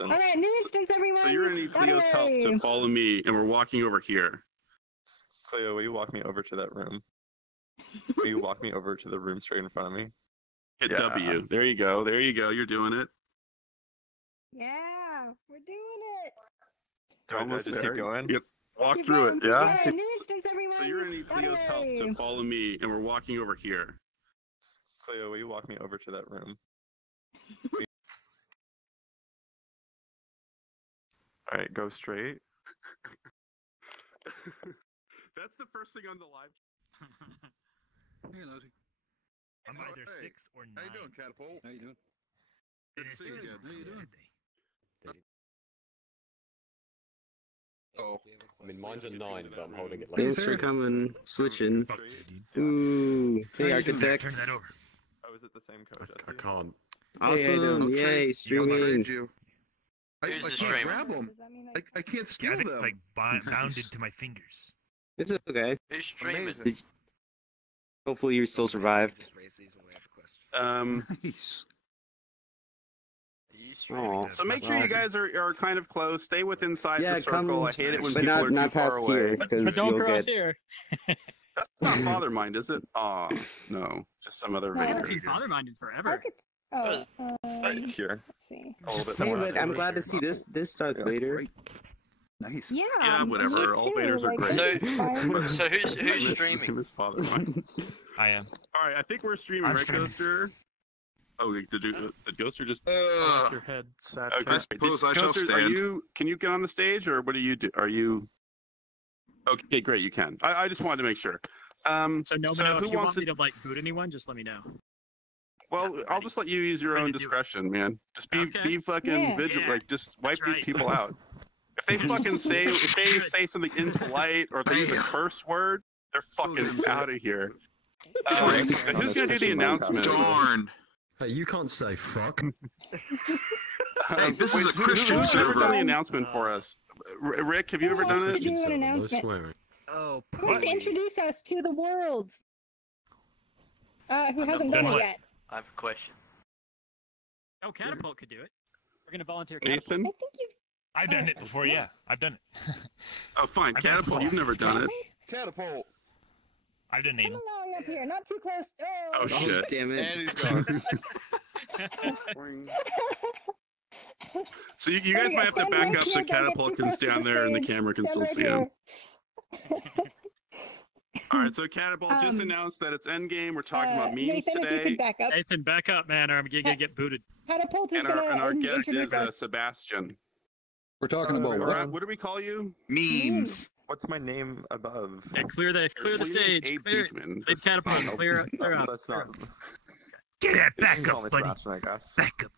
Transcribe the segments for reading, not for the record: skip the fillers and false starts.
instance. All right, new instance, everyone. So you're gonna need Cleo's help to follow me, and we're walking over here. Cleo, will you walk me over to that room? Will you walk me over to the room straight in front of me? Hit W. There you go. There you go. You're doing it. Yeah, we're doing it. Do I just there. keep going? Yep. Walk Keep through going, it. keep Yeah. going. New instance, everyone. So you're gonna need Cleo's help to follow me, and we're walking over here. Cleo, will you walk me over to that room? All right, go straight. That's the first thing on the live. Hey, Nosy. I'm either 6 or 9. How you doing, Catapult? How you doing? Good to see you again. How you doing? Oh. I mean, mine's a 9, but I'm holding it like Thanks for coming, switching. Ooh, hey, Architect. Turn that over. Oh, is it the same code? I can't. Awesome, yay, streaming. I can't grab them. I can't steal I think them. it's like bounded to my fingers. It's okay. Who's streaming? Hopefully you still survive. Nice. So make sure you guys are kind of close. Stay within inside the circle. Come, I hate it when but people are not too far past away. here, But don't you'll cross get... here. That's not Fathermind, is it? Oh, no. Just some other No, I Vader. haven't seen Fathermind in forever. Right here. Let's see. A little bit Hey, more. but I'm glad to see this Darth Vader. Nice. Yeah. Yeah, whatever. me All too, Vaders are like, great. it's fine. So who's streaming? His Fathermind. I am. All right, I think we're streaming, I'm right, streaming. Ghoster? Oh, did Ghoster just... Your head, sad Okay. face. I suppose I shall Ghoster, stand. Can you get on the stage, or what do you do? Are you... Okay, great, you can. I just wanted to make sure. So no, so if who you wants want me to like boot anyone, just let me know. Well, I'll just let you use your own discretion, man. Just be fucking vigilant. Yeah. Like, just wipe That's these right. people out. If they fucking say something impolite or if they use a curse word, they're fucking out of here. Who's gonna do the announcement? Darn. Hey, you can't say fuck. Hey, this is a Christian Who's ever done server. the announcement for us? Rick, have you ever done it? Do an No announcement. swearing. Oh, Who wants to introduce us to the world? Who hasn't done it yet? I have a question. Oh, Catapult could do it. We're gonna volunteer Catapult. Nathan? I think you've. I've done it before, yeah. I've done it. Oh, fine. I've done it Catapult, before. you've never done it. Catapult. I've done Come anal. along up here, not too close. Oh, shit. Damn it. And he's gone. So you guys might have to back up so Catapult can stand there and the camera can still see him. All right, so Catapult just announced that it's Endgame. We're talking about memes Nathan, if you today. could back up. Nathan, back up, man, or I'm gonna get booted. Catapult is And going our to guest introduce is us. Sebastian. We're talking about What do we call you? memes. What's my name above? Yeah, clear the stage. Abe Clear, Beekman. leave Catapult. Clear up. That's not. Get that You can back call me up, buddy. Sebastian, I guess. Back up.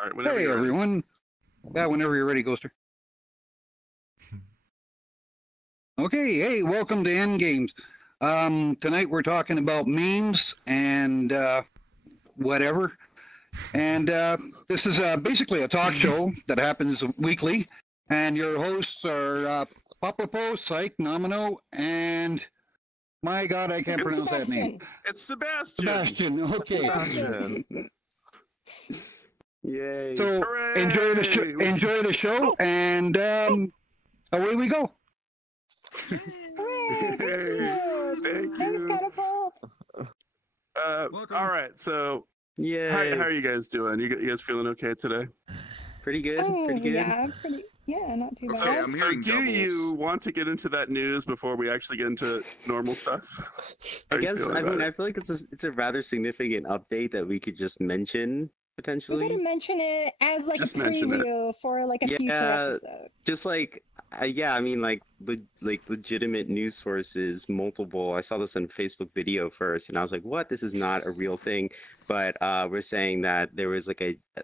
All right, whenever Hey, you're ready. everyone. Yeah, whenever you're ready, Ghoster. Okay, hey, welcome to ENDGAME. Tonight we're talking about memes and whatever. And this is basically a talk show that happens weekly. And your hosts are Papapo, Psych, Nomino, and my God, I can't pronounce that name. It's Sebastian. Sebastian, okay. Sebastian. Yay. So Hooray! enjoy the show, and away we go. Hooray, Thank Thanks, you. Catapult. All right, so Yay. how are you guys doing? You guys feeling okay today? Pretty good, pretty good. Yeah, not too Okay, bad. I'm So hearing do doubles. you want to get into that news before we actually get into normal stuff? How I are you guess, feeling I about mean, it? I feel like it's a rather significant update that we could just mention, We potentially. gotta mention it as like Just a mention it. preview for like a future episode. Just like, yeah, I mean, like legitimate news sources, multiple. I saw this on Facebook video first, and I was like, "What? This is not a real thing." But we're saying that there was like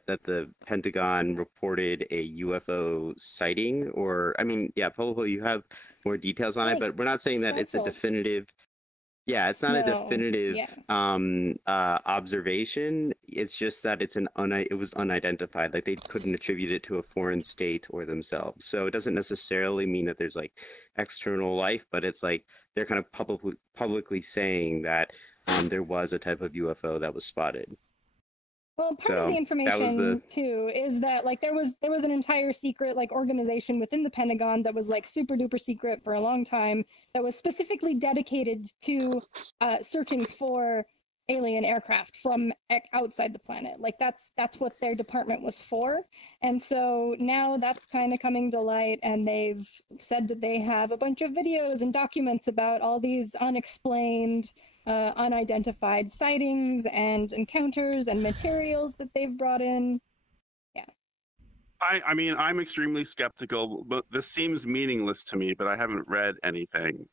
that the Pentagon reported a UFO sighting, or I mean, yeah, Poho, you have more details on it, Like, but we're not saying that it's a several. definitive. Yeah, it's not a No, definitive yeah. observation. It's just that it was unidentified. Like they couldn't attribute it to a foreign state or themselves. So it doesn't necessarily mean that there's like external life, but it's like they're kind of publicly saying that there was a type of UFO that was spotted. Well, part So, of the that was information too is that like there was an entire secret like organization within the Pentagon that was like super duper secret for a long time that was specifically dedicated to searching for alien aircraft from outside the planet. Like that's what their department was for. And so now that's kind of coming to light, and they've said that they have a bunch of videos and documents about all these unexplained unidentified sightings and encounters and materials that they've brought in. Yeah. I mean, I'm extremely skeptical, but this seems meaningless to me, but I haven't read anything.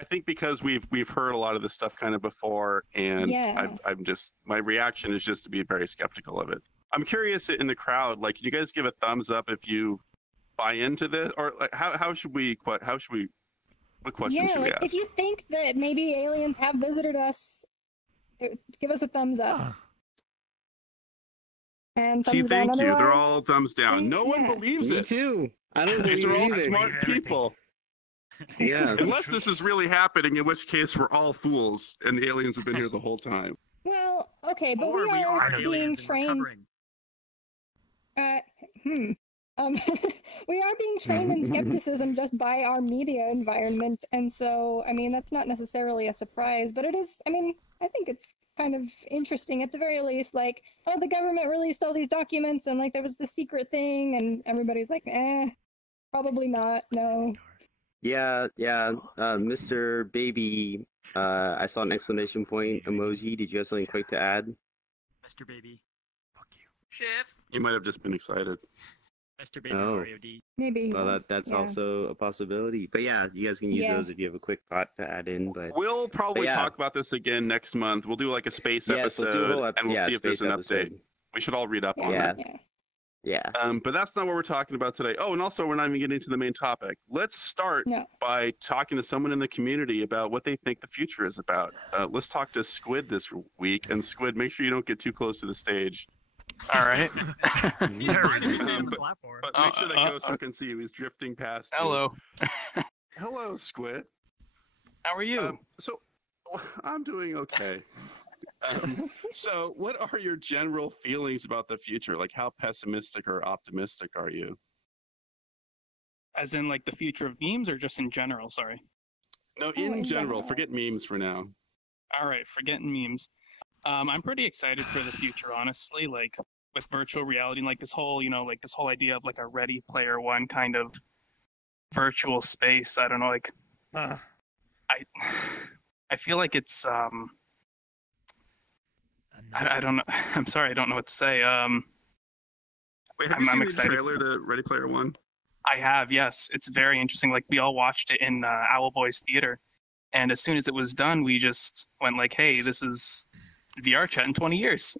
I think because we've heard a lot of this stuff kind of before, and Yeah. I'm just, my reaction is just to be very skeptical of it. I'm curious in the crowd, like, can you guys give a thumbs up if you buy into this, or like, how should we, what question should we like ask? if you think that maybe aliens have visited us, give us a thumbs up. And See, thumbs down thank you. They're otherwise. all thumbs down. No one believes Me it. too. I don't These believe are all it either. smart people. Yeah. Unless this is really happening, in which case we're all fools and the aliens have been here the whole time. Well, okay, but Or we we are are being aliens and we're trained. covering. We are being trained in skepticism just by our media environment, and so I mean that's not necessarily a surprise, but it is. I mean, I think it's kind of interesting at the very least. Like, oh, the government released all these documents, and like there was this secret thing, and everybody's like, probably not. No. Yeah. Mr. Baby, I saw an exclamation point emoji. Did you have something quick to add? Mr. Baby. Fuck you. Shift. You might have just been excited. Mr. Baby Oh. Mario D. Maybe. Well, that's yeah. also a possibility. But yeah, you guys can use Yeah. those if you have a quick thought to add in. But We'll probably yeah. talk about this again next month. We'll do like a space yes, episode, let's do a whole and we'll see if there's space an episode. update. We should all read up on Yeah. that. Yeah. Yeah. But that's not what we're talking about today. Oh, and also we're not even getting to the main topic. Let's start No. by talking to someone in the community about what they think the future is about. Let's talk to Squid this week. And Squid, make sure you don't get too close to the stage. All right. He's fine if you stay on Um, the but- platform. But make sure that Ghoster can see you. He's drifting past you. Hello. Hello, Squid. How are you? So I'm doing okay. So what are your general feelings about the future? Like, how pessimistic or optimistic are you? As in, like, the future of memes, or just in general? Sorry. No, Oh, in in general. general. Forget memes for now. All right, forgetting memes. I'm pretty excited for the future, honestly. Like, with virtual reality, and like this whole, like this whole idea of like a Ready Player One kind of virtual space. I don't know, like, I feel like it's I don't know. I'm sorry, I don't know what to say. Wait, have you I'm seen the excited. trailer to Ready Player One? I have, yes. It's very interesting. Like, we all watched it in Owl Boys Theater, and as soon as it was done, we just went like, "Hey, this is VR chat in 20 years."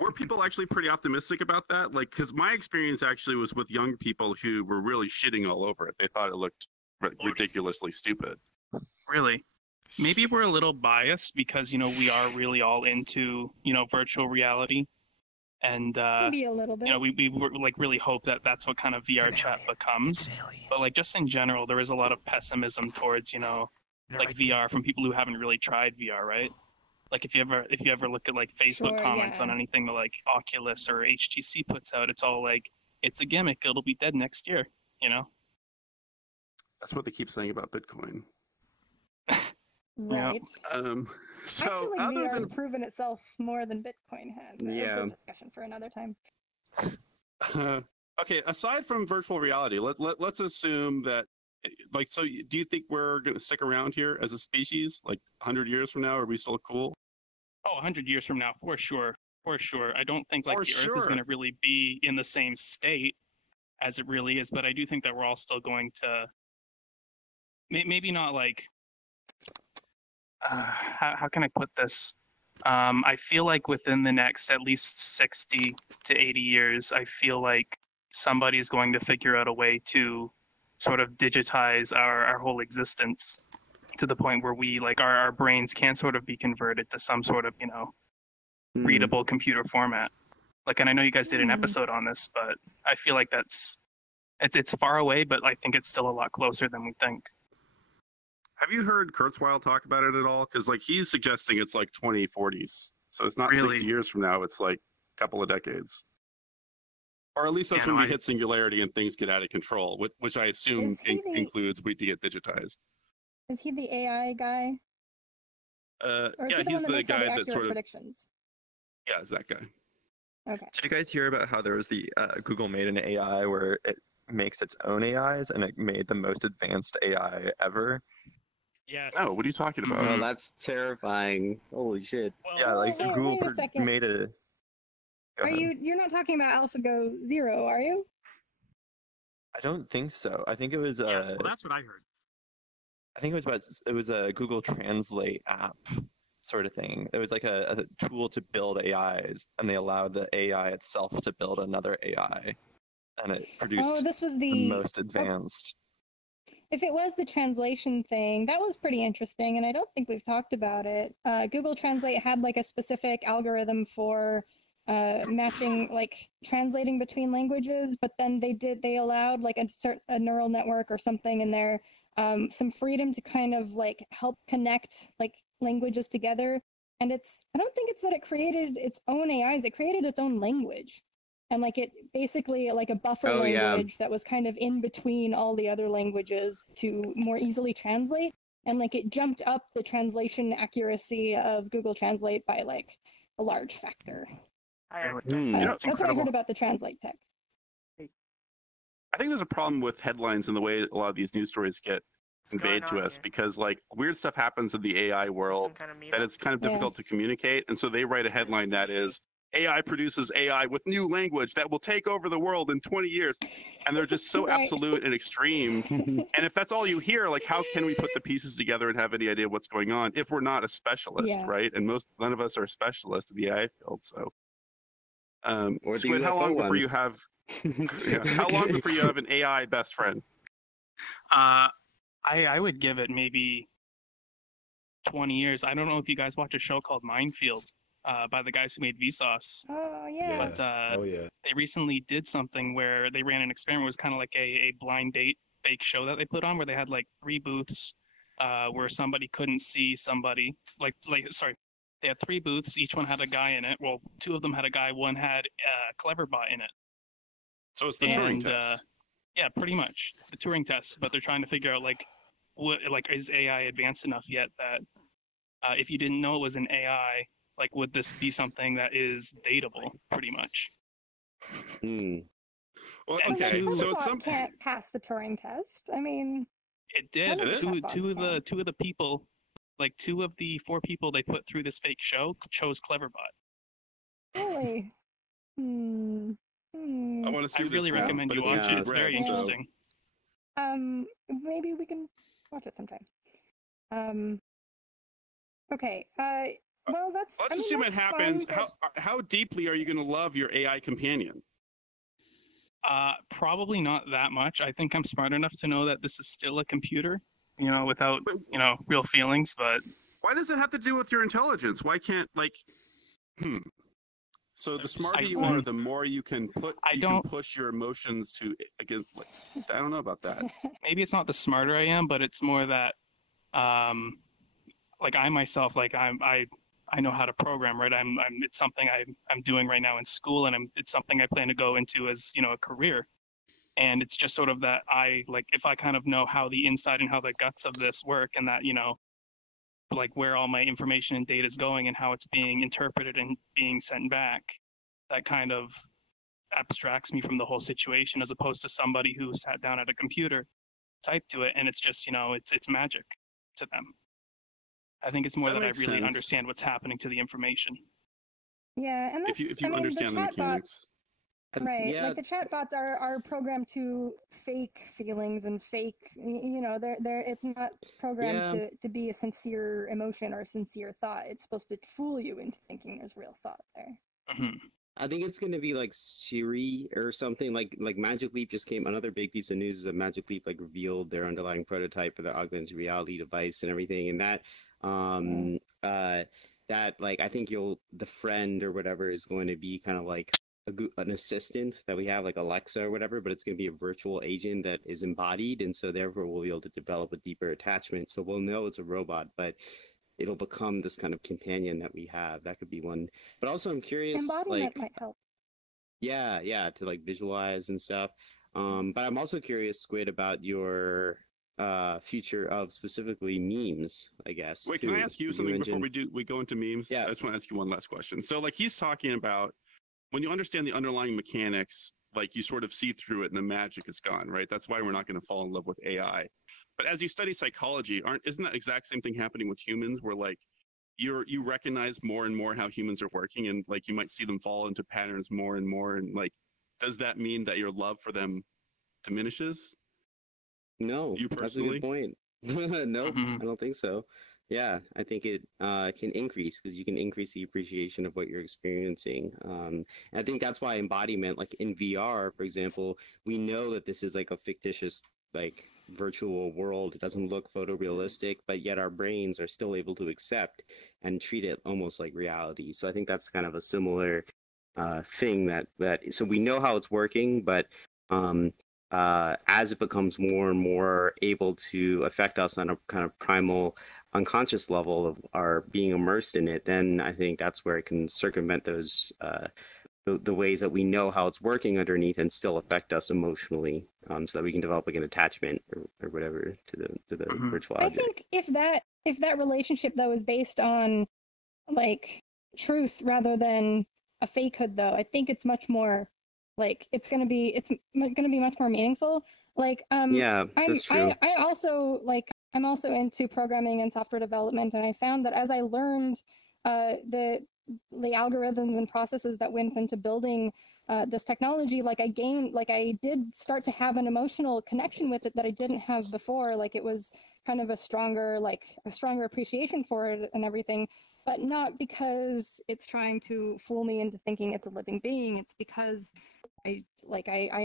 Were people actually pretty optimistic about that? Like, because my experience actually was with young people who were really shitting all over it. They thought it looked ridiculously stupid. Really? Maybe we're a little biased because, we are really all into, virtual reality. And, Maybe a little bit. we like really hope that that's what kind of VR chat becomes. But like just in general, there is a lot of pessimism towards, like VR from people who haven't really tried VR, right? Like if you ever look at like Facebook Sure, comments yeah. on anything that like Oculus or HTC puts out, it's all like, it's a gimmick, it'll be dead next year, That's what they keep saying about Bitcoin. Right. So I feel like other VR than has proven itself more than Bitcoin has. That's Yeah. a discussion for another time. okay, aside from virtual reality, let's assume that, like, so do you think we're going to stick around here as a species, like 100 years from now? Are we still cool? Oh, 100 years from now, for sure. For sure. I don't think like For the Earth sure. is going to really be in the same state as it really is, but I do think that we're all still going to maybe not like how can I put this? I feel like within the next at least 60 to 80 years, I feel like somebody is going to figure out a way to sort of digitize our whole existence to the point where we like our brains can sort of be converted to some sort of readable computer format. Like, and I know you guys did an episode on this, but I feel like it's far away, but I think it's still a lot closer than we think. Have you heard Kurzweil talk about it at all? Because like he's suggesting it's like 2040s So it's not Really? 60 years from now. It's like a couple of decades. Or at least that's Yeah, when no, we hit singularity and things get out of control, which I assume Is he the- includes we to get digitized. Is he the AI guy? Or is Yeah, he the he's one that the makes all guy the that accurate sort of predictions? yeah, is that guy. Okay. Did you guys hear about how there was the Google made an AI where it makes its own AIs and it made the most advanced AI ever? Yes. No, what are you talking about? Oh, that's terrifying. Holy shit. Well, Yeah, like wait, Google wait a second. made a. Go Are ahead. you're not talking about AlphaGo Zero, are you? I don't think so. I think it was Yes, well, that's what I heard. I think it was a Google Translate app sort of thing. It was like a tool to build AIs, and they allowed the AI itself to build another AI, and it produced Oh, this was the the most advanced. If it was the translation thing, that was pretty interesting, and I don't think we've talked about it. Google Translate had like a specific algorithm for matching, like translating between languages, but then they allowed like a neural network or something in there, some freedom to kind of like help connect like languages together. And I don't think it's that it created its own AIs; it created its own language. And like it basically like a buffer language that was kind of in between all the other languages to more easily translate. And like it jumped up the translation accuracy of Google Translate by like a large factor. It's That's what I incredible. heard about the Translate tech. I think there's a problem with headlines and the way a lot of these news stories get conveyed to us because like weird stuff happens in the AI world that it's kind of difficult to communicate, and so they write a headline that is AI produces AI with new language that will take over the world in 20 years, and they're just so absolute and extreme. And if that's all you hear, like how can we put the pieces together and have any idea what's going on if we're not a specialist, right? And none of us are specialists in the AI field, so. Or the Squid, how UFO long before one. you have? How long before you have an AI best friend? I would give it maybe 20 years. I don't know if you guys watch a show called Minefield by the guys who made Vsauce. Oh yeah. But Oh yeah. they recently did something where they ran an experiment. It was kind of like a blind date fake show that they put on where they had like 3 booths where somebody couldn't see somebody. Sorry, they had 3 booths. Each one had a guy in it. Well, 2 of them had a guy. One had a Cleverbot in it. So it's the Turing test. Yeah, pretty much the Turing test. But they're trying to figure out like is AI advanced enough yet that if you didn't know it was an AI, like would this be something that is dateable? Pretty much. Well, And okay. two- So it's Chatbot can't pass the Turing test. I mean, It did. None of the chatbots Two of the people, like 2 of the 4 people they put through this fake show chose Cleverbot. really. I want to see I this really now, recommend but you it's in watch it. cheap It's very bread, so- interesting. Maybe we can watch it sometime. Okay. Well, that's. Let's I mean, assume it that's happens. fun, but- How deeply are you going to love your AI companion? Probably not that much. I think I'm smart enough to know that this is still a computer, without, real feelings, but. Why does it have to do with your intelligence? Why can't, So the smarter you are, the more you can push your emotions to against. I don't know about that. Maybe it's not the smarter I am, but it's more that, I myself, I know how to program, right? It's something I'm doing right now in school, and it's something I plan to go into as a career. And it's just sort of that if I kind of know how the inside and how the guts of this work, and that where all my information and data is going and how it's being interpreted and being sent back, that kind of abstracts me from the whole situation, as opposed to somebody who sat down at a computer, typed to it, and it's just it's magic to them. I think it's more that I really understand what's happening to the information. Yeah, and that's, if you understand the mechanics. Right, Yeah. like the chatbots are programmed to fake feelings and fake, they're it's not programmed to be a sincere emotion or a sincere thought. It's supposed to fool you into thinking there's real thought there. Mm-hmm. I think it's going to be like Siri or something. Like Magic Leap just came. Another big piece of news is that Magic Leap revealed their underlying prototype for their augmented reality device and everything. And that I think the friend or whatever is going to be kind of like an assistant that we have, like Alexa or whatever, but it's going to be a virtual agent that is embodied, and so therefore we'll be able to develop a deeper attachment. So we'll know it's a robot, but it'll become this kind of companion that we have. That could be one. But also, I'm curious, Embodiment might help. yeah, to like visualize and stuff. But I'm also curious, Squid, about your future of specifically memes, I guess. Wait, too. can I ask you something before we go into memes? Yeah. I just want to ask you one last question. So, like, he's talking about when you understand the underlying mechanics, like you sort of see through it and the magic is gone, right? That's why we're not going to fall in love with AI. But as you study psychology, isn't that exact same thing happening with humans, where like you recognize more and more how humans are working, and like you might see them fall into patterns more and more, and like, does that mean that your love for them diminishes? No, You that's a personally? good point. No, I don't think so. Yeah, I think it can increase because you can increase the appreciation of what you're experiencing. And I think that's why embodiment, like in VR, for example, we know that this is like a fictitious, like virtual world. It doesn't look photorealistic, but yet our brains are still able to accept and treat it almost like reality. So I think that's kind of a similar thing that so we know how it's working, but as it becomes more and more able to affect us on a kind of primal unconscious level of our being immersed in it, then I think that's where it can circumvent those the ways that we know how it's working underneath and still affect us emotionally, so that we can develop like an attachment or whatever to the virtual I object. think if that relationship though is based on like truth rather than a fakehood, though, I think it's much more like it's gonna be much more meaningful. Like Yeah, that's true. I also like I'm also into programming and software development, and I found that as I learned the algorithms and processes that went into building this technology, like I did start to have an emotional connection with it that I didn't have before. Like it was kind of a stronger appreciation for it and everything, but not because it's trying to fool me into thinking it's a living being. It's because I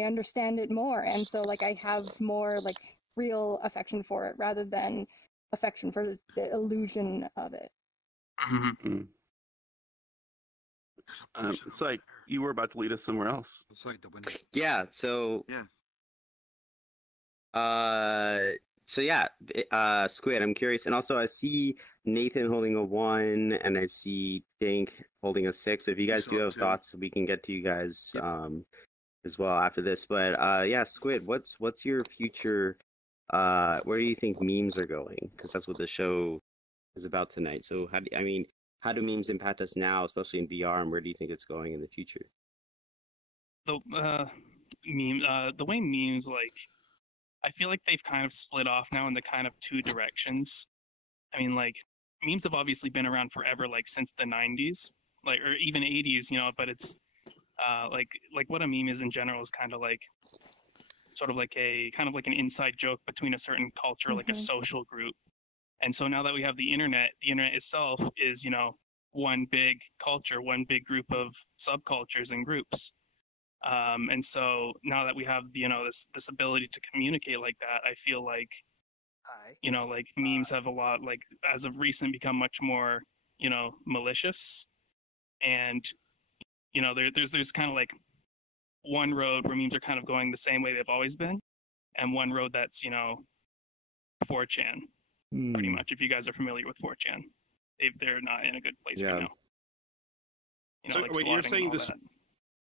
understand it more, and so like I have more like real affection for it rather than affection for the illusion of it. It's like you were about to lead us somewhere else. Yeah. So. Yeah. Squid, I'm curious, and also I see Nathan holding a 1, and I see Dink holding a 6. So if you guys do have thoughts, we can get to you guys as well after this. But yeah, Squid, what's your future? Where do you think memes are going? Because that's what the show is about tonight. So how do memes impact us now, especially in VR, and where do you think it's going in the future? The the way memes, like, I feel like they've kind of split off now into kind of two directions. I mean, like, memes have obviously been around forever, like since the 90s, like, or even 80s, but it's like what a meme is in general is kind of like sort of like an inside joke between a certain culture, like a social group. And so now that we have the internet itself is, one big culture, one big group of subcultures and groups. And so now that we have, this ability to communicate like that, I feel like, like memes have a lot, like as of recent, become much more, malicious. And, there's kind of like one road where memes are kind of going the same way they've always been, and one road that's, 4chan, pretty much. If you guys are familiar with 4chan, they're not in a good place right now. So like wait, you're saying this?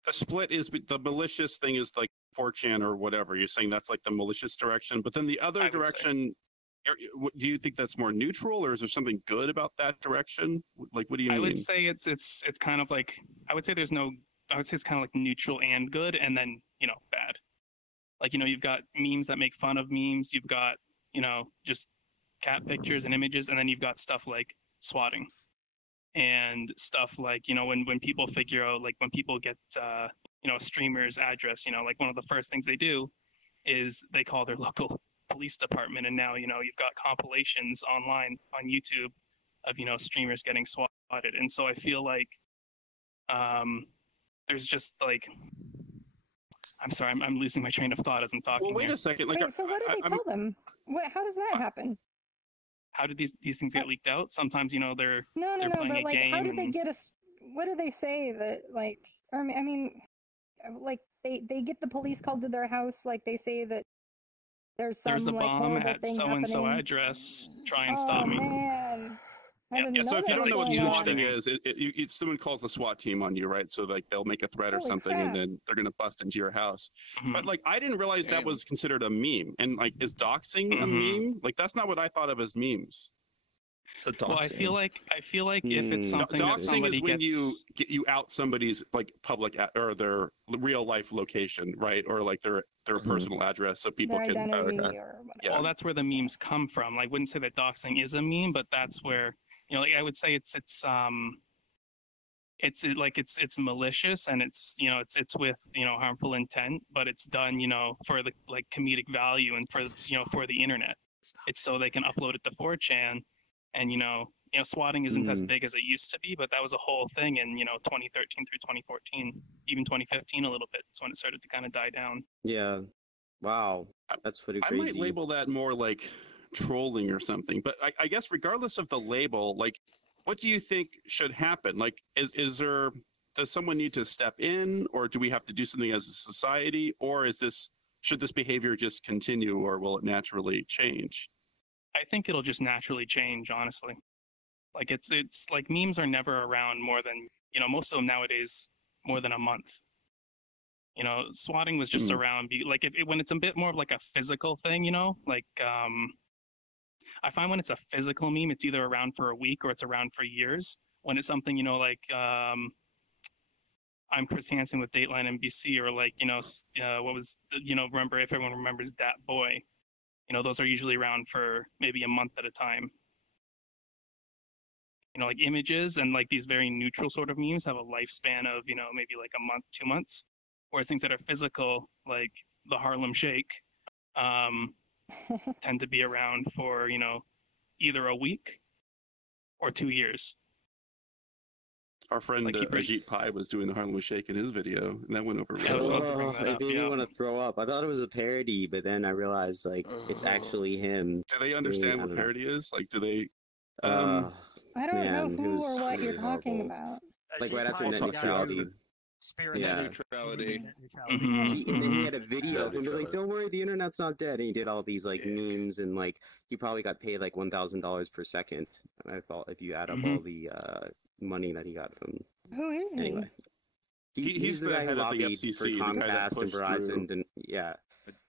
The split is the malicious thing is like 4chan or whatever. You're saying that's like the malicious direction, but then the other direction, do you think that's more neutral, or is there something good about that direction? Like, what do you mean? I would say it's kind of like, I would say it's kind of like neutral and good, and then bad. Like you've got memes that make fun of memes. You've got just cat pictures and images, and then you've got stuff like swatting. And stuff like, when people figure out, like when people get, a streamer's address, like one of the first things they do is they call their local police department. And now, you've got compilations online on YouTube of, streamers getting swatted. And so I feel like there's just like, I'm sorry, I'm losing my train of thought as I'm talking. Well, wait a second. Like, so what do they tell them? How does that happen? How did these things get leaked out? Sometimes, they're playing but a like, game. how did they get us? What do they say that like? I mean, like they get the police called to their house. Like they say that there's some a like bomb horrible at thing so and so happening. address. Try and stop me. Oh man. I didn't Yeah, know so if you that don't know what was going on. swatting is, someone calls the SWAT team on you, right? So like they'll make a threat or Holy something, crap. and then they're gonna bust into your house. Mhm. But like, I didn't realize that was considered a meme. And like, is doxing a Mhm. meme? Like, that's not what I thought of as memes. It's a doxing. Well, I feel like if it's something that Doxing somebody is when gets, you out somebody's like public or their real life location, right? Or like their personal address, so people Their can. identity okay. or whatever. Yeah. well, that's where the memes come from. I wouldn't say that doxing is a meme, but that's where, you know, like I would say it's malicious, and it's, you know, it's with, you know, harmful intent, but it's done, you know, for the like comedic value and for, you know, for the internet. It's so they can upload it to 4chan, and you know, swatting isn't as big as it used to be, but that was a whole thing in, you know, 2013 through 2014, even 2015 a little bit. That's when it started to kind of die down. Yeah. Wow. That's pretty I crazy. might label that more like trolling or something. But I guess regardless of the label, like, what do you think should happen? Like, does someone need to step in, or do we have to do something as a society, or should this behavior just continue, or will it naturally change? I think it'll just naturally change, honestly. Like it's like memes are never around more than, you know, most of them nowadays more than a month. You know, swatting was just around like when it's a bit more of like a physical thing, you know, like I find when it's a physical meme, it's either around for a week or it's around for years. When it's something, you know, like I'm Chris Hansen with Dateline NBC, or like, you know, what was, you know, remember, if everyone remembers Dat Boy, you know, those are usually around for maybe a month at a time. You know, like images and like these very neutral sort of memes have a lifespan of, you know, maybe like a month, 2 months, whereas things that are physical, like the Harlem Shake, tend to be around for, you know, either a week or 2 years. Our friend Like Ajit Pai was doing the Harlem Shake in his video, and that went over Yeah, I was really about to well. bring that It up, made me yeah. want to throw up. I thought it was a parody, but then I realized like it's actually him. Do they understand I what don't know. parody is? Like, do they? I don't know Man, it who was or what you're really talking horrible. about. Like right after I'll net talk to you neutrality. after. Spirit Yeah. Neutrality. Mhm. And then he had a video. Yeah, And he was like, exactly. "Don't worry, the internet's not dead." And he did all these like memes, and like he probably got paid like $1,000 per second. I thought if you add up all the money that he got from. Who is he? Anyway, He's the guy head who of the lobbied FCC, for the guy that Comcast and pushed Verizon, through. and yeah,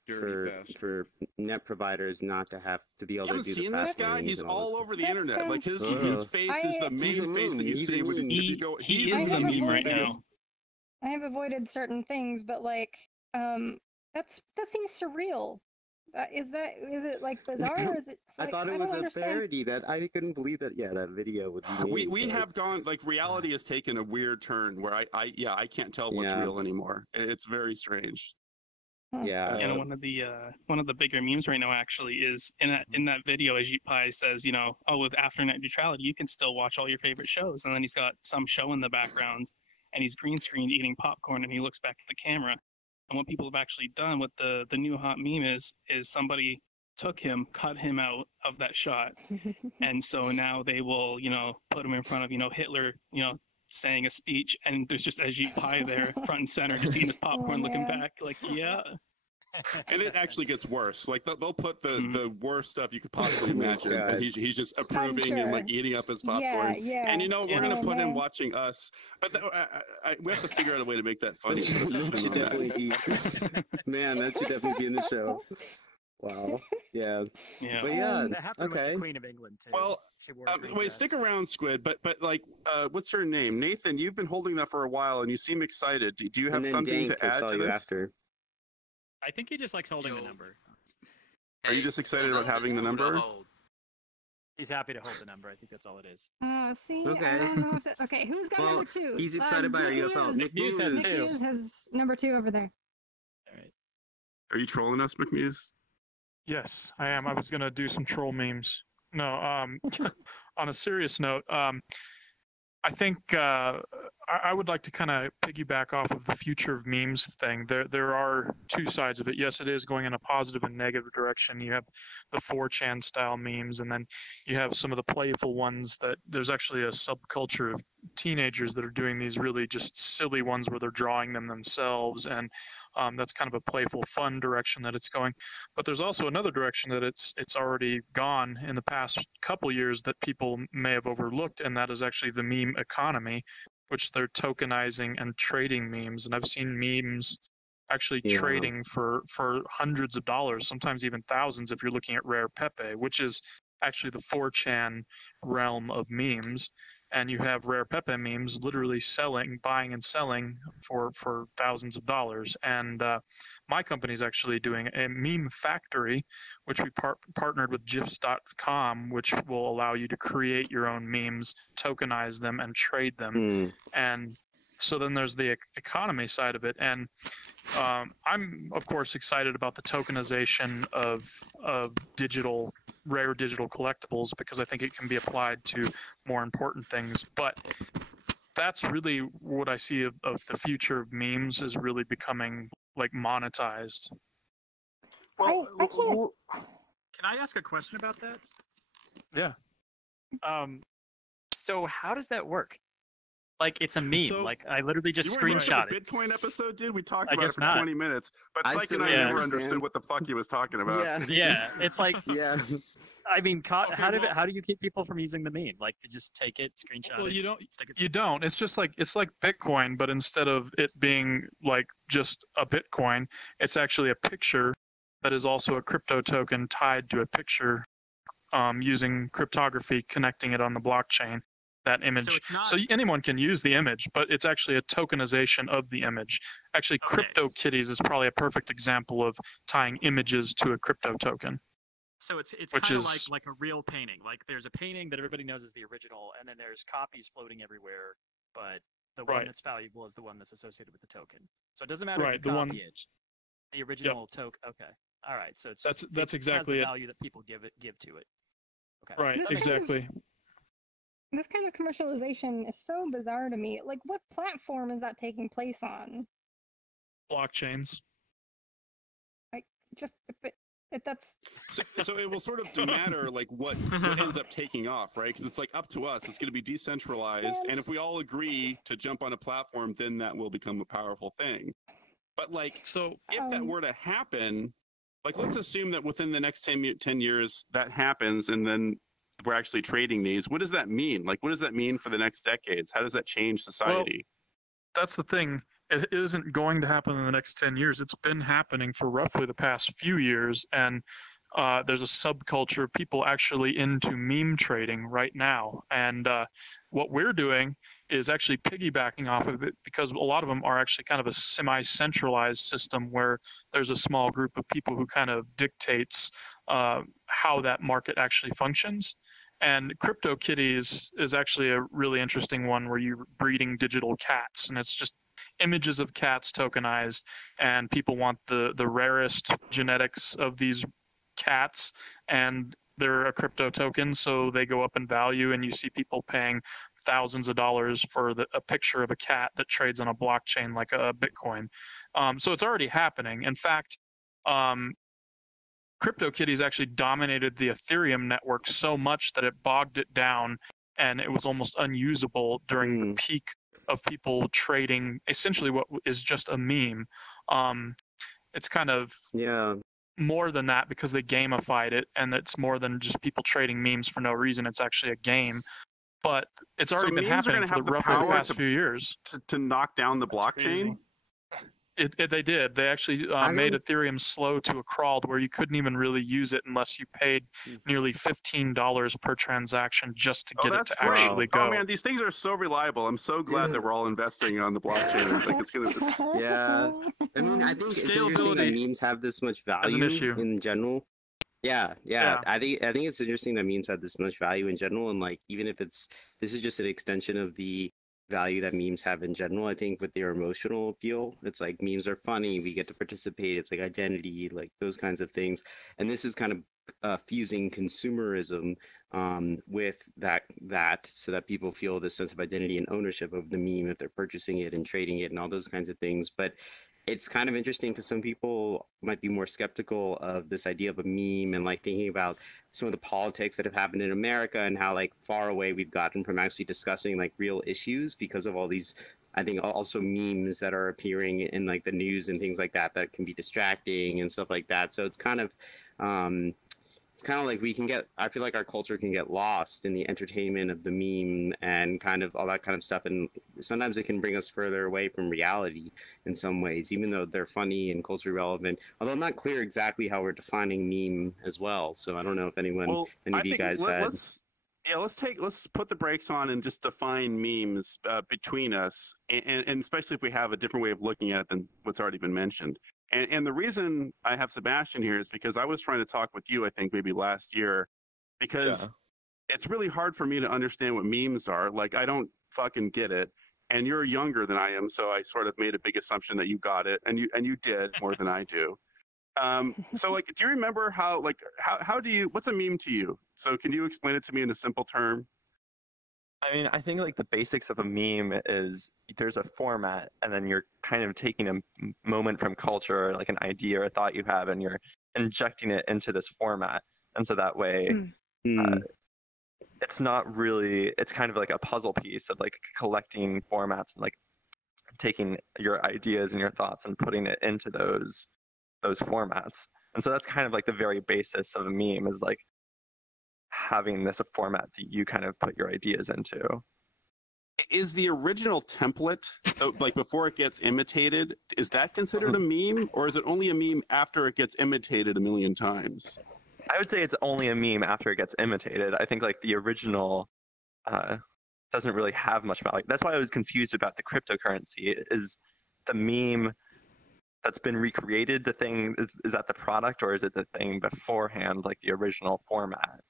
Dirty bastard. for net providers not to have to be able You to haven't do the seen fast this guy? lanes He's and all all this over the That internet. Like his sounds- face is the He's a main face meme. that you He's see a when meme. you go. He I is the have meme right avoided- now. I have avoided certain things, but like, that seems surreal. Is it like bizarre, or is it? I Like, thought it don't was a understand. parody. That I couldn't believe that. Yeah, that video would be made. We but, like, have gone, like, reality has taken a weird turn where I can't tell what's Yeah. real anymore. It's very strange. Yeah. And one of the bigger memes right now actually is in that video, Ajit Pai says, you know, oh, with after net neutrality, you can still watch all your favorite shows, and then he's got some show in the background, and he's green screened eating popcorn, and he looks back at the camera. And what people have actually done, what the new hot meme is somebody took him, cut him out of that shot, and so now they will, you know, put him in front of, you know, Hitler, you know, saying a speech, and there's just Ajit Pai there, front and center, just eating his popcorn, looking man. back, like, yeah. And it actually gets worse. Like they'll put the worst stuff you could possibly imagine, God. and he's just approving sure. and like eating up his popcorn. Yeah. And you know we're gonna Oh, put him man. watching us, but we have to figure out a way to make that funny. That should definitely be. Man, that should definitely be in the show. Wow. Yeah. Yeah. But yeah. That happened with Okay. the Queen of England too. Well, She wore a green wait, dress. stick around, Squid. But like, what's your name, Nathan? You've been holding that for a while, and you seem excited. Do you have And then something Dank, to I add saw to you this? after. I think he just likes holding the number. Are you just excited about having the number? He's happy to hold the number. I think that's all it is. See, Okay. I don't know if it, okay, who's got Well, number 2? he's excited by our Nick UFOs. Muse. Nick Muse has Nick 2. Muse has number 2 over there. All right. Are you trolling us, McMuse? Yes, I am. I was gonna do some troll memes. No, on a serious note, I think I would like to kind of piggyback off of the future of memes thing. There are two sides of it. Yes, it is going in a positive and negative direction. You have the 4chan style memes, and then you have some of the playful ones that there's actually a subculture of teenagers that are doing these really just silly ones where they're drawing them themselves, and that's kind of a playful, fun direction that it's going. But there's also another direction that it's already gone in the past couple years that people may have overlooked, and that is actually the meme economy, which they're tokenizing and trading memes. And I've seen memes actually trading for hundreds of dollars, sometimes even thousands if you're looking at Rare Pepe, which is actually the 4chan realm of memes. And you have Rare Pepe memes literally buying and selling for thousands of dollars. And my company's actually doing a meme factory, which we partnered with gifs.com, which will allow you to create your own memes, tokenize them, and trade them. And so then there's the economy side of it. And I'm, of course, excited about the tokenization of rare digital collectibles, because I think it can be applied to more important things. But that's really what I see of the future of memes, is really becoming like monetized. Well, can I ask a question about that? Yeah. So how does that work? Like, it's a meme. So, like, I literally just screenshot the it. Bitcoin episode, dude. We talked I about it guess for not. 20 minutes, but Psych and I never understood what the fuck he was talking about. Yeah, it's like, yeah. I mean, how do you keep people from using the meme? Like, to just take it, screenshot Well, it, you don't. stick it. You don't. It's just like Bitcoin, but instead of it being like just a Bitcoin, it's actually a picture that is also a crypto token tied to a picture, using cryptography, connecting it on the blockchain. That image. So anyone can use the image, but it's actually a tokenization of the image. Actually, CryptoKitties is probably a perfect example of tying images to a crypto token. So it's kind of like a real painting. Like, there's a painting that everybody knows is the original, and then there's copies floating everywhere, but the one that's valuable is the one that's associated with the token. So it doesn't matter if you copy it. The original token. Okay. All right. So that's exactly the value that people give to it. Okay. Right. Exactly. This kind of commercialization is so bizarre to me. Like, what platform is that taking place on? Blockchains. So it will sort of matter like what ends up taking off, right? Because it's like up to us. It's going to be decentralized, and if we all agree to jump on a platform, then that will become a powerful thing. But like, so if that were to happen, like, let's assume that within the next 10 years that happens, and then we're actually trading these. What does that mean? Like, what does that mean for the next decades? How does that change society? Well, that's the thing. It isn't going to happen in the next 10 years. It's been happening for roughly the past few years, and there's a subculture of people actually into meme trading right now. And what we're doing is actually piggybacking off of it, because a lot of them are actually kind of a semi-centralized system where there's a small group of people who kind of dictates how that market actually functions. And CryptoKitties is actually a really interesting one where you're breeding digital cats, and it's just images of cats tokenized, and people want the rarest genetics of these cats, and they're a crypto token, so they go up in value, and you see people paying thousands of dollars for a picture of a cat that trades on a blockchain like a Bitcoin. So it's already happening. In fact, CryptoKitties actually dominated the Ethereum network so much that it bogged it down, and it was almost unusable during the peak of people trading essentially what is just a meme. It's kind of more than that, because they gamified it, and it's more than just people trading memes for no reason. It's actually a game. But it's already been happening for roughly the past few years. To knock down the blockchain? They did. They actually made Ethereum slow to a crawl where you couldn't even really use it unless you paid nearly $15 per transaction just to get it to actually go. Oh man, these things are so reliable. I'm so glad that we're all investing on the blockchain. Like, it's gonna. Yeah, I mean, I think it's interesting that memes have this much value in general. Yeah. I think it's interesting that memes have this much value in general, and like, even if this is just an extension of the value that memes have in general. I think with their emotional appeal, it's like memes are funny, we get to participate, it's like identity, like those kinds of things. And this is kind of fusing consumerism with that so that people feel this sense of identity and ownership of the meme if they're purchasing it and trading it and all those kinds of things. But it's kind of interesting because some people might be more skeptical of this idea of a meme and like thinking about some of the politics that have happened in America and how like far away we've gotten from actually discussing like real issues because of all these, I think, also memes that are appearing in like the news and things like that that can be distracting and stuff like that. So it's kind of like I feel like our culture can get lost in the entertainment of the meme and kind of all that kind of stuff. And sometimes it can bring us further away from reality in some ways, even though they're funny and culturally relevant. Although I'm not clear exactly how we're defining meme as well. So I don't know if any of you guys had. Let's put the brakes on and just define memes between us, and especially if we have a different way of looking at it than what's already been mentioned. And the reason I have Sebastian here is because I was trying to talk with you, I think maybe last year, because it's really hard for me to understand what memes are. Like, I don't fucking get it. And you're younger than I am, so I sort of made a big assumption that you got it, and you did more than I do. So like, do you remember how do you, what's a meme to you? So can you explain it to me in a simple term? I mean, I think like the basics of a meme is there's a format, and then you're kind of taking a moment from culture, like an idea or a thought you have, and you're injecting it into this format. And so that way, it's not really, it's kind of like a puzzle piece of like collecting formats and like taking your ideas and your thoughts and putting it into those formats. And so that's kind of like the very basis of a meme, is like having this a format that you kind of put your ideas into. Is the original template, like before it gets imitated, is that considered a meme, or is it only a meme after it gets imitated a million times? I would say it's only a meme after it gets imitated. I think like the original doesn't really have much value. That's why I was confused about the cryptocurrency. Is the meme that's been recreated the thing, is that the product, or is it the thing beforehand, like the original format?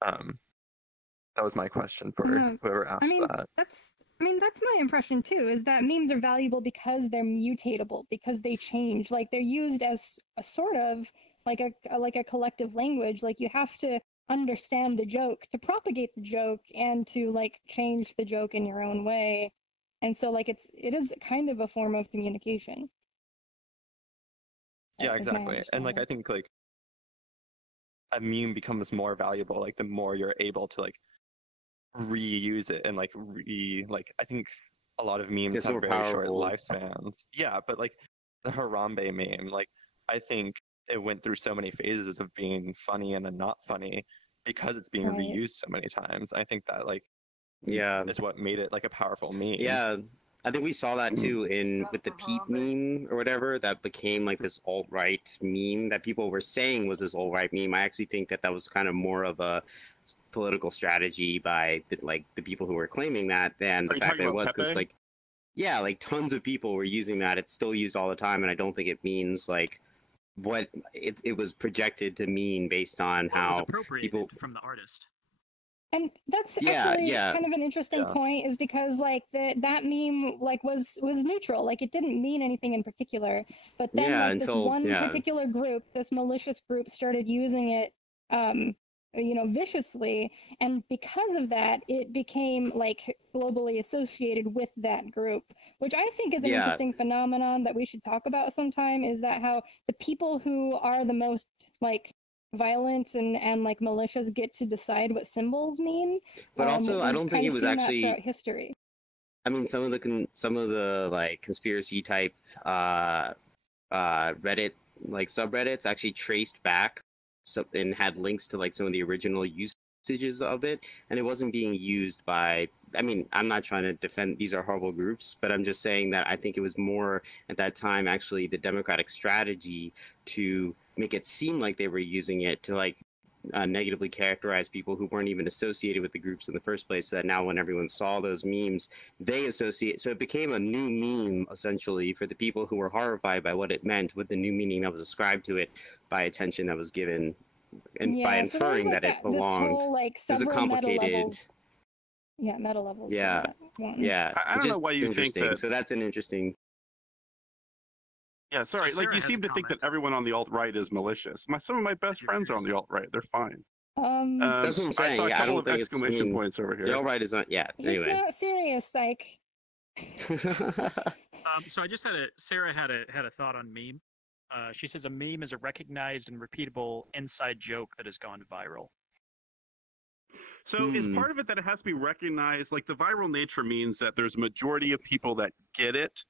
That was my question for whoever asked that. That's my impression too, is that memes are valuable because they're mutatable, because they change. Like, they're used as a sort of like a collective language. Like, you have to understand the joke to propagate the joke and to like change the joke in your own way. And so like it is kind of a form of communication. Yeah, exactly. And like I think like a meme becomes more valuable like the more you're able to like reuse it and like I think a lot of memes have very short lifespans. Yeah, but like the Harambe meme, like I think it went through so many phases of being funny and then not funny because it's being reused so many times. I think that like is what made it like a powerful meme. Yeah. I think we saw that too with the Peep meme or whatever that became like this alt-right meme that people were saying was this alt-right meme. I actually think that was kind of more of a political strategy by the people who were claiming that than the fact that it was, because like tons of people were using that. It's still used all the time, and I don't think it means like what it was projected to mean based on how people from the artist. And that's actually kind of an interesting point, is because like that meme like was neutral, like it didn't mean anything in particular. But then this one particular group, this malicious group, started using it, viciously, and because of that, it became like globally associated with that group, which I think is an interesting phenomenon that we should talk about sometime. Is that how the people who are the most like violent and like malicious get to decide what symbols mean? But also, I don't think it was actually throughout history. I mean, some of the like conspiracy type Reddit like subreddits actually traced back and had links to like some of the original usages of it, and it wasn't being used by. I mean, I'm not trying to defend these are horrible groups, but I'm just saying that I think it was more at that time actually the Democratic strategy to make it seem like they were using it to like negatively characterize people who weren't even associated with the groups in the first place, so that now when everyone saw those memes, they associate. So it became a new meme essentially for the people who were horrified by what it meant, with the new meaning that was ascribed to it by attention that was given, and by inferring that it belonged. Whole, like, it was a complicated. Meta levels. Yeah. I don't know why you think that. So that's an interesting. Yeah, sorry. So like you seem to think that everyone on the alt-right is malicious. Some of my best friends are on the alt-right. They're fine. That's what I'm saying. I saw a Yeah, I couple don't of think exclamation points over here. All right is not. Yeah. He's Anyway. not serious, psych. So I just Sarah had a thought on meme. She says a meme is a recognized and repeatable inside joke that has gone viral. So is part of it that it has to be recognized? Like the viral nature means that there's a majority of people that get it.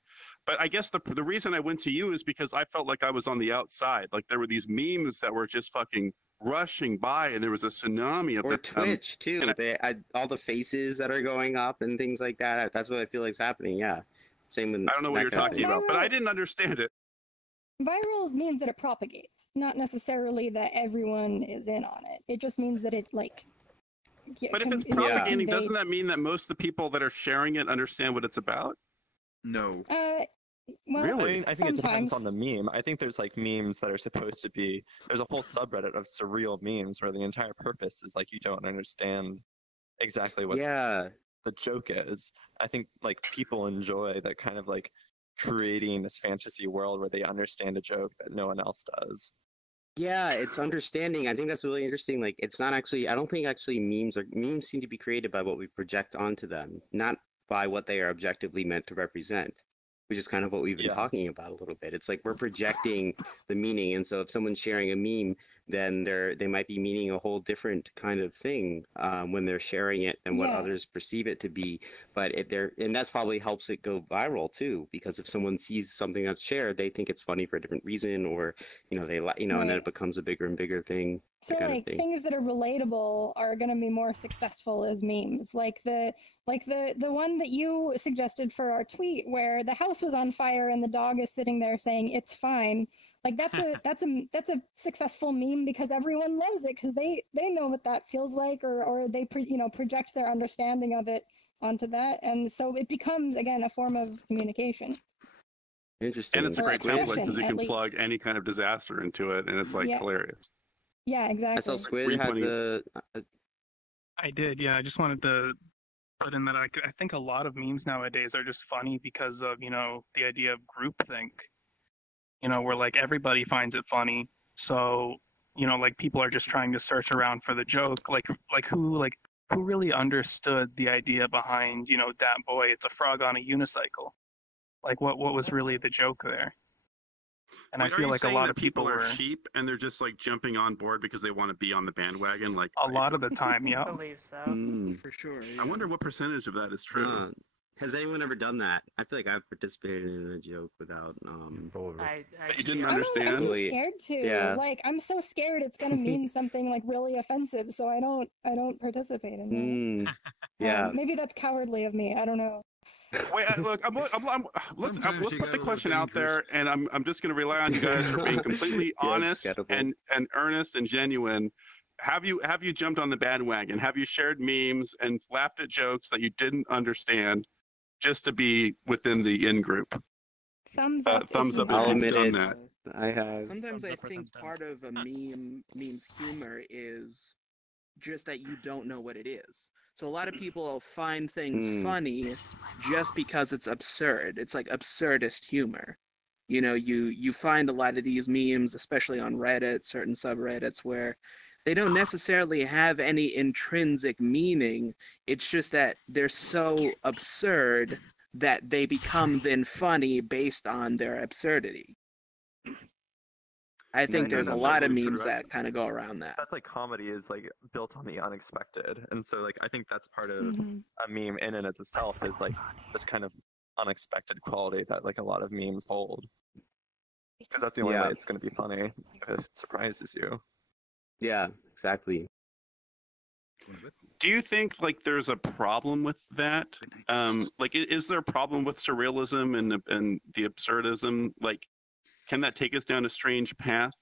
But I guess the reason I went to you is because I felt like I was on the outside. Like there were these memes that were just fucking rushing by, and there was a tsunami of or Twitch too. All the faces that are going up and things like that. That's what I feel like is happening. Yeah. Same with I don't know what you're talking about, but I didn't understand it. Viral means that it propagates, not necessarily that everyone is in on it. It just means that it like. But if it's propagating, doesn't that mean that most of the people that are sharing it understand what it's about? No. Well, really? I think it depends on the meme. I think there's like memes that are supposed to be. There's a whole subreddit of surreal memes where the entire purpose is like you don't understand exactly what the joke is. I think like people enjoy that kind of like creating this fantasy world where they understand a joke that no one else does. Yeah, it's understanding. I think that's really interesting. Like, it's not actually. I don't think actually memes seem to be created by what we project onto them, not by what they are objectively meant to represent, which is kind of what we've been talking about a little bit. It's like we're projecting the meaning, and so if someone's sharing a meme, then they might be meaning a whole different kind of thing when they're sharing it than what others perceive it to be. But and that's probably helps it go viral too, because if someone sees something that's shared, they think it's funny for a different reason, or they and then it becomes a bigger and bigger thing. So like things that are relatable are going to be more successful as memes. Like the one that you suggested for our tweet, where the house was on fire and the dog is sitting there saying it's fine. Like that's a successful meme because everyone loves it because they know what that feels like, or they project their understanding of it onto that, and so it becomes again a form of communication. Interesting. And it's a great template because you can plug any kind of disaster into it, and it's like hilarious. Yeah, exactly. I saw Squid had the. I did, yeah. I just wanted to put in that I think a lot of memes nowadays are just funny because of the idea of groupthink. Where like everybody finds it funny, so like people are just trying to search around for the joke. Like who really understood the idea behind that boy? It's a frog on a unicycle. Like what was really the joke there? And I feel like a lot of people are sheep and they're just like jumping on board because they want to be on the bandwagon. Like a lot of the time, yeah. I believe so. For sure. I wonder what percentage of that is true. Has anyone ever done that? I feel like I've participated in a joke without you didn't understand. I'm scared to. Yeah. Like I'm so scared it's gonna mean something like really offensive, so I don't participate in that. Yeah. Maybe that's cowardly of me. I don't know. Wait, look, let's put the question out there, and I'm just going to rely on you guys for being completely honest and earnest and genuine. Have you jumped on the bandwagon? Have you shared memes and laughed at jokes that you didn't understand just to be within the in group? Thumbs up. Thumbs up I'll if admit you've done it. that. I have. Sometimes I think part of a meme's humor is just that you don't know what it is. So a lot of people find things funny just because it's absurd. It's like absurdist humor. You find a lot of these memes, especially on Reddit, certain subreddits, where they don't necessarily have any intrinsic meaning. It's just that they're so absurd that they become then funny based on their absurdity. I think there's a lot of memes that kind of go around that. That's like comedy is like built on the unexpected, and so like I think that's part of a meme in and of itself is like this kind of unexpected quality that like a lot of memes hold, because that's the only way it's going to be funny if it surprises you. Yeah, exactly. Do you think like there's a problem with that? Like, is there a problem with surrealism and the absurdism? Like, can that take us down a strange path?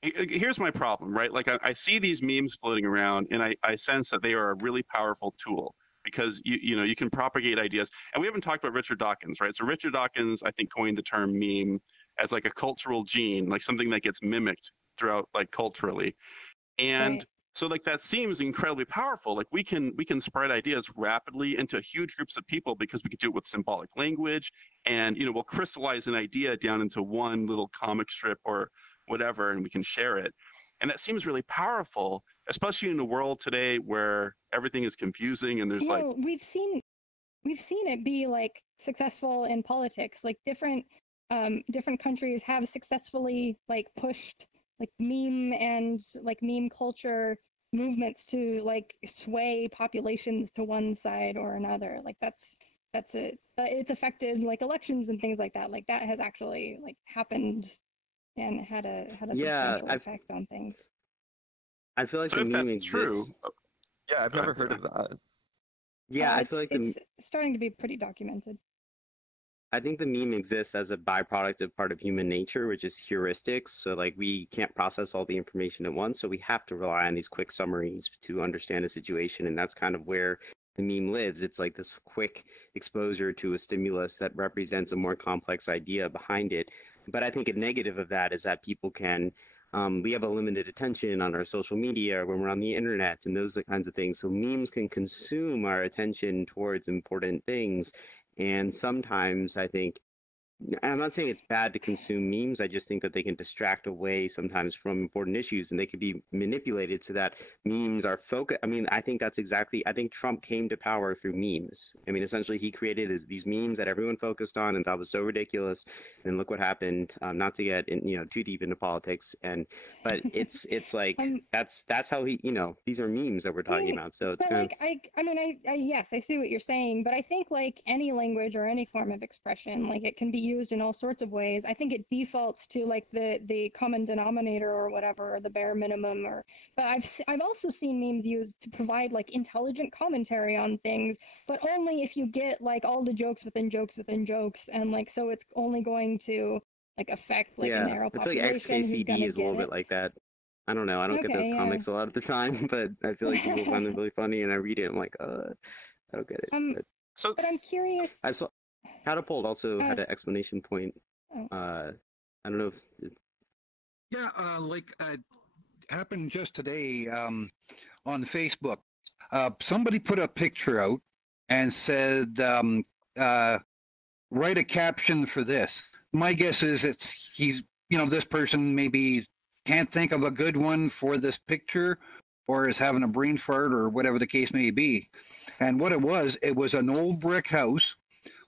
Here's my problem, right? Like I see these memes floating around, and I sense that they are a really powerful tool because you can propagate ideas. And we haven't talked about Richard Dawkins, right? So Richard Dawkins, I think, coined the term meme as like a cultural gene, like something that gets mimicked throughout like culturally. And so like that seems incredibly powerful. Like we can spread ideas rapidly into huge groups of people because we could do it with symbolic language, and we'll crystallize an idea down into one little comic strip or whatever, and we can share it. And that seems really powerful, especially in a world today where everything is confusing and there's like. Well, we've seen it be like successful in politics. Like different countries have successfully like pushed like meme culture movements to like sway populations to one side or another. Like that's it. It's affected like elections and things like that. Like that has actually like happened and had a substantial effect on things. I feel like so the if meme that's exists. true. Yeah, I've never heard of that. Yeah, I feel like it's starting to be pretty documented. I think the meme exists as a byproduct of part of human nature, which is heuristics. So like we can't process all the information at once, so we have to rely on these quick summaries to understand a situation, and that's kind of where the meme lives. It's like this quick exposure to a stimulus that represents a more complex idea behind it. But I think a negative of that is that people can we have a limited attention on our social media or when we're on the internet and those kinds of things. So memes can consume our attention towards important things. And sometimes I think, I'm not saying it's bad to consume memes. I just think that they can distract away sometimes from important issues, and they could be manipulated so that memes are focused. I mean, I think I think Trump came to power through memes. I mean, essentially he created these memes that everyone focused on and thought was so ridiculous. And look what happened. Not to get too deep into politics, but it's like that's how he. These are memes that we're talking about. So it's kind of. Yes, I see what you're saying, but I think like any language or any form of expression, like it can be used in all sorts of ways. I think it defaults to like the common denominator or whatever, or the bare minimum. But I've also seen memes used to provide like intelligent commentary on things, but only if you get like all the jokes within jokes within jokes, and like so it's only going to like affect like a narrow population. I feel like XKCD is a little bit like that. I don't know. I don't get those comics a lot of the time, but I feel like people find them really funny, and I read it. I'm like, I don't get it. But I'm curious. I saw Catapult also had an explanation point. I don't know if. Happened just today on Facebook. Somebody put a picture out and said, write a caption for this. My guess is this person maybe can't think of a good one for this picture, or is having a brain fart, or whatever the case may be. And what it was an old brick house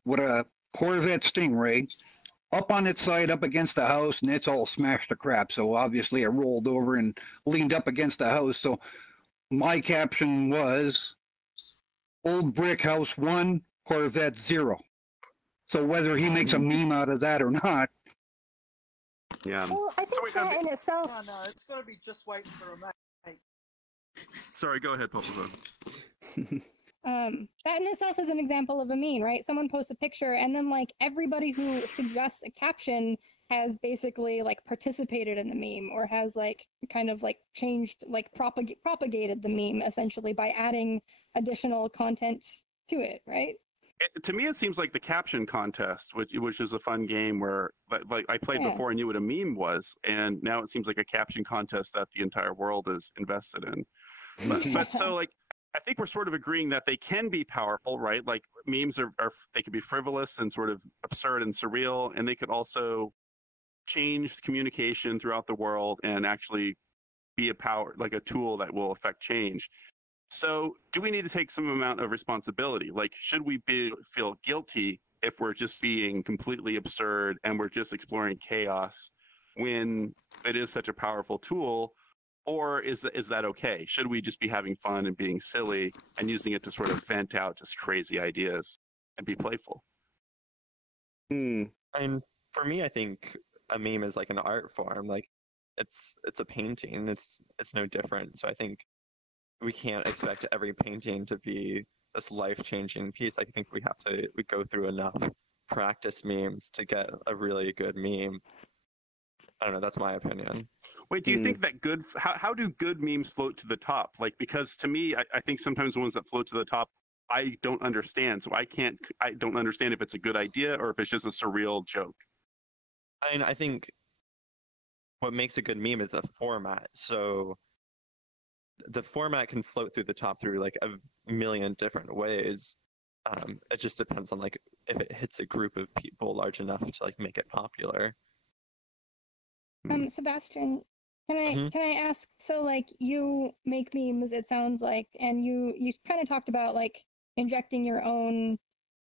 with a Corvette Stingray up on its side, up against the house, and it's all smashed to crap. So obviously it rolled over and leaned up against the house. So my caption was, old brick house 1, Corvette 0. So whether he makes a meme out of that or not. Yeah. Well, I think that in itself. No, it's going to be just waiting for a minute. Sorry, go ahead, Papa. That in itself is an example of a meme, right? Someone posts a picture, and then like everybody who suggests a caption has basically like participated in the meme, or has like kind of like changed, like propagated the meme essentially by adding additional content to it, right? To me, it seems like the caption contest, which is a fun game where, like I played before and knew what a meme was, and now it seems like a caption contest that the entire world is invested in. But so, like, I think we're sort of agreeing that they can be powerful, right? Like memes they could be frivolous and sort of absurd and surreal, and they could also change communication throughout the world and actually be a tool that will affect change. So do we need to take some amount of responsibility? Like, should we feel guilty if we're just being completely absurd and we're just exploring chaos when it is such a powerful tool? Or is that okay? Should we just be having fun and being silly and using it to sort of vent out just crazy ideas and be playful? I mean, for me, I think a meme is like an art form. Like, it's a painting. It's no different. So I think we can't expect every painting to be this life-changing piece. I think we go through enough practice memes to get a really good meme. I don't know. That's my opinion. Wait, do you think that how do good memes float to the top? Like, because to me, I think sometimes the ones that float to the top, I don't understand. So I don't understand if it's a good idea or if it's just a surreal joke. I mean, I think what makes a good meme is the format. So the format can float through the top through like a million different ways. It just depends on like if it hits a group of people large enough to like make it popular. Sebastian, Can I ask? So like you make memes, it sounds like, and you kind of talked about like injecting your own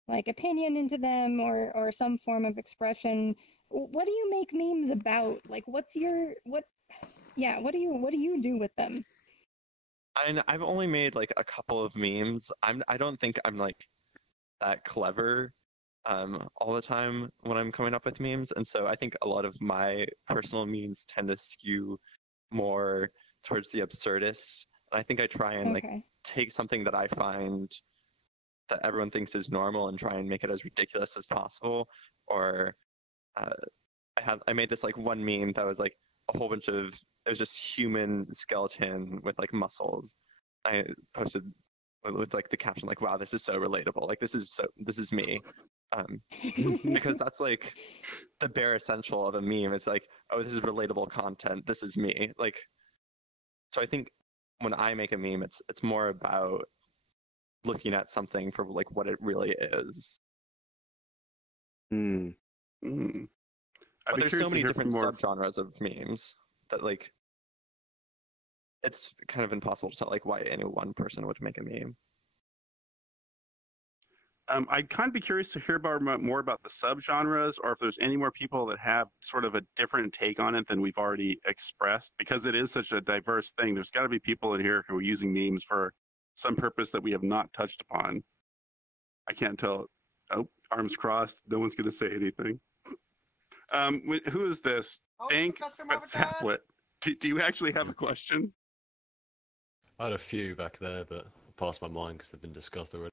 like opinion into them or some form of expression. What do you make memes about? Like, what's your what? Yeah, what do you do with them? I've only made like a couple of memes. I don't think I'm like that clever all the time when I'm coming up with memes, and so I think a lot of my personal memes tend to skew more towards the absurdist. And I think I try and like take something that I find that everyone thinks is normal and try and make it as ridiculous as possible. Or I made this like one meme that was like a whole bunch of, it was just human skeleton with like muscles. I posted with like the caption like, wow, this is so relatable, like this is me. Because that's like the bare essential of a meme. It's like, oh, this is relatable content, this is me. Like, so I think when I make a meme, it's more about looking at something for like what it really is. But there's so many different subgenres of memes that like it's kind of impossible to tell like why any one person would make a meme. I'd kind of be curious to hear more about the subgenres, or if there's any more people that have sort of a different take on it than we've already expressed, because it is such a diverse thing. There's got to be people in here who are using memes for some purpose that we have not touched upon. I can't tell. Oh, arms crossed. No one's going to say anything. Who is this? Dank Faplet. Do you actually have a question? I had a few back there, but I passed my mind because they've been discussed already.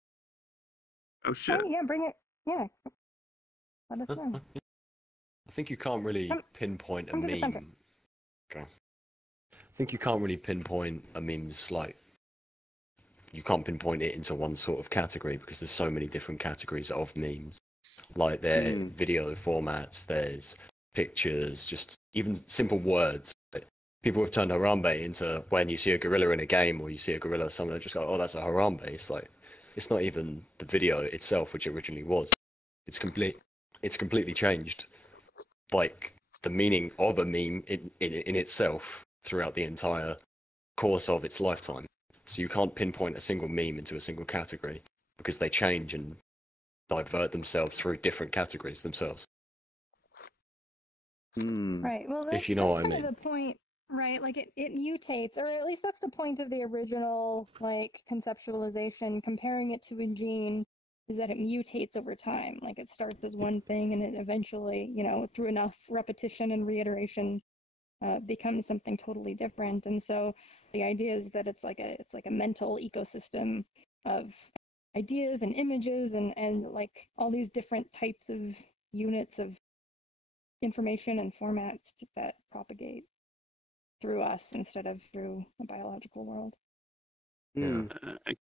Oh shit! Oh yeah, bring it. Yeah, let us know. I think you can't really pinpoint a meme. Okay. I think you can't really pinpoint a meme's like. You can't pinpoint it into one sort of category because there's so many different categories of memes. Like there are video formats, there's pictures, just even simple words. People have turned Harambe into when you see a gorilla in a game or you see a gorilla somewhere, just go, oh, that's a Harambe. It's like, it's not even the video itself, which it originally was. It's completely changed. Like the meaning of a meme in itself throughout the entire course of its lifetime. So you can't pinpoint a single meme into a single category because they change and divert themselves through different categories themselves. Right. Well, that's, if you know what I mean. Kind of the point, right? Like it mutates, or at least that's the point of the original like conceptualization. Comparing it to a gene is that it mutates over time. Like it starts as one thing, and it eventually, you know, through enough repetition and reiteration, becomes something totally different. And so the idea is that it's like a mental ecosystem of ideas and images and like all these different types of units of information and formats that propagate through us instead of through a biological world.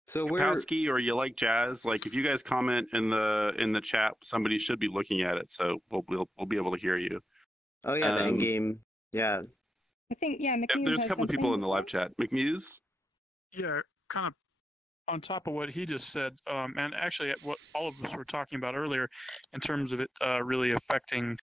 So Kapowski, or you like jazz? Like if you guys comment in the chat, somebody should be looking at it, so we'll be able to hear you. Oh yeah, the Endgame. Yeah. I think McMuse there's a couple of people in the live chat. McMuse. Yeah, kind of on top of what he just said, and actually what all of us were talking about earlier, in terms of it really affecting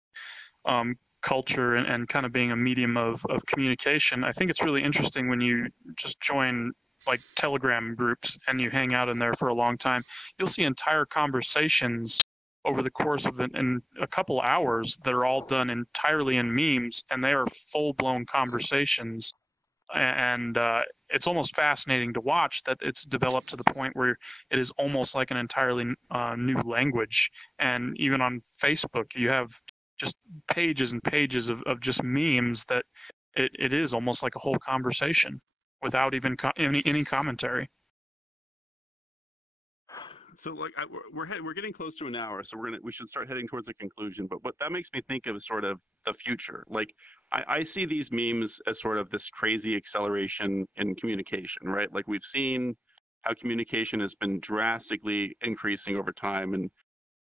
culture and kind of being a medium of communication. I think it's really interesting when you just join like Telegram groups and you hang out in there for a long time. You'll see entire conversations over the course of in a couple hours that are all done entirely in memes, and they are full-blown conversations. And it's almost fascinating to watch that it's developed to the point where it is almost like an entirely new language. And even on Facebook, you have just pages and pages of just memes that it is almost like a whole conversation without even any commentary. So like we're getting close to an hour, so we should start heading towards a conclusion. But what that makes me think of is sort of the future. Like I see these memes as sort of this crazy acceleration in communication, right? Like we've seen how communication has been drastically increasing over time, and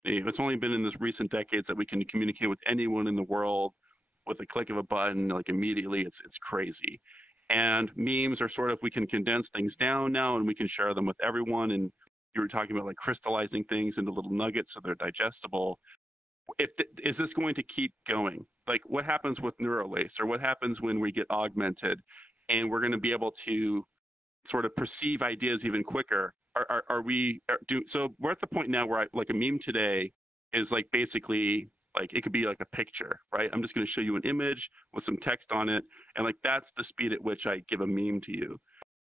it's only been in this recent decades that we can communicate with anyone in the world with a click of a button, like immediately. It's crazy. And memes are sort of, we can condense things down now and we can share them with everyone. And you were talking about like crystallizing things into little nuggets so they're digestible. is this going to keep going? Like, what happens with Neuralace, or what happens when we get augmented, and we're going to be able to sort of perceive ideas even quicker? So we're at the point now where like a meme today is like basically like it could be like a picture, right? I'm just going to show you an image with some text on it, and like that's the speed at which I give a meme to you.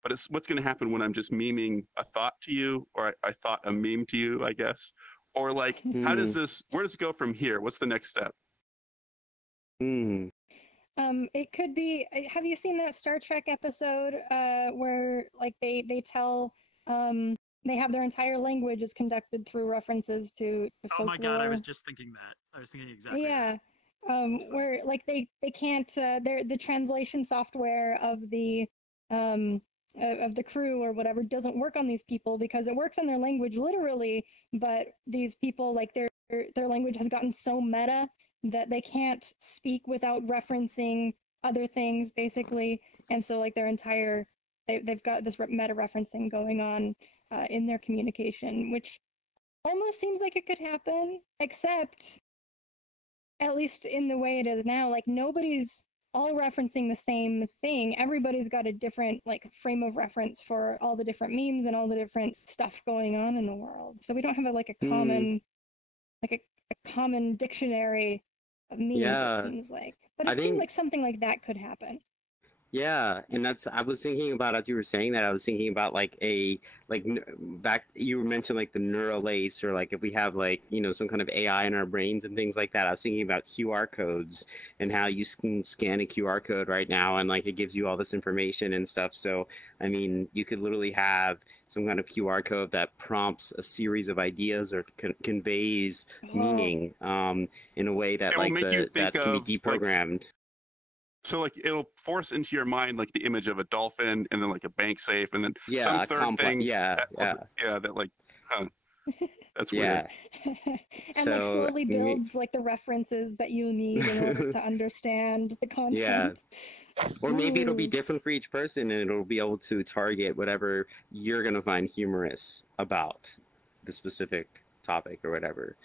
But it's what's going to happen when I'm just memeing a thought to you, or I thought a meme to you, I guess. Or like, where does it go from here? What's the next step? It could be. Have you seen that Star Trek episode where like they tell they have their entire language is conducted through references to folklore? Oh my god, I was just thinking that. I was thinking exactly. Yeah. Where like they can't the translation software of the crew or whatever doesn't work on these people because it works on their language literally, but these people like their language has gotten so meta that they can't speak without referencing other things basically, and so like their entire they've got this meta referencing going on in their communication, which almost seems like it could happen, except at least in the way it is now, like nobody's all referencing the same thing. Everybody's got a different like frame of reference for all the different memes and all the different stuff going on in the world. So we don't have a common like a common dictionary of memes, it seems like. But it seems like something like that could happen. Yeah, and I was thinking about, as you were saying that, I was thinking about back, you mentioned like the Neuralace, or like if we have like, some kind of AI in our brains and things like that. I was thinking about QR codes and how you can scan a QR code right now and like it gives you all this information and stuff. So, I mean, you could literally have some kind of QR code that prompts a series of ideas or conveys meaning in a way that that can be deprogrammed. So like it'll force into your mind like the image of a dolphin, and then like a bank safe, and then some third thing. That like, that's weird. And like slowly builds like the references that you need in order to understand the content. Yeah. Or maybe it'll be different for each person, and it'll be able to target whatever you're gonna find humorous about the specific topic or whatever.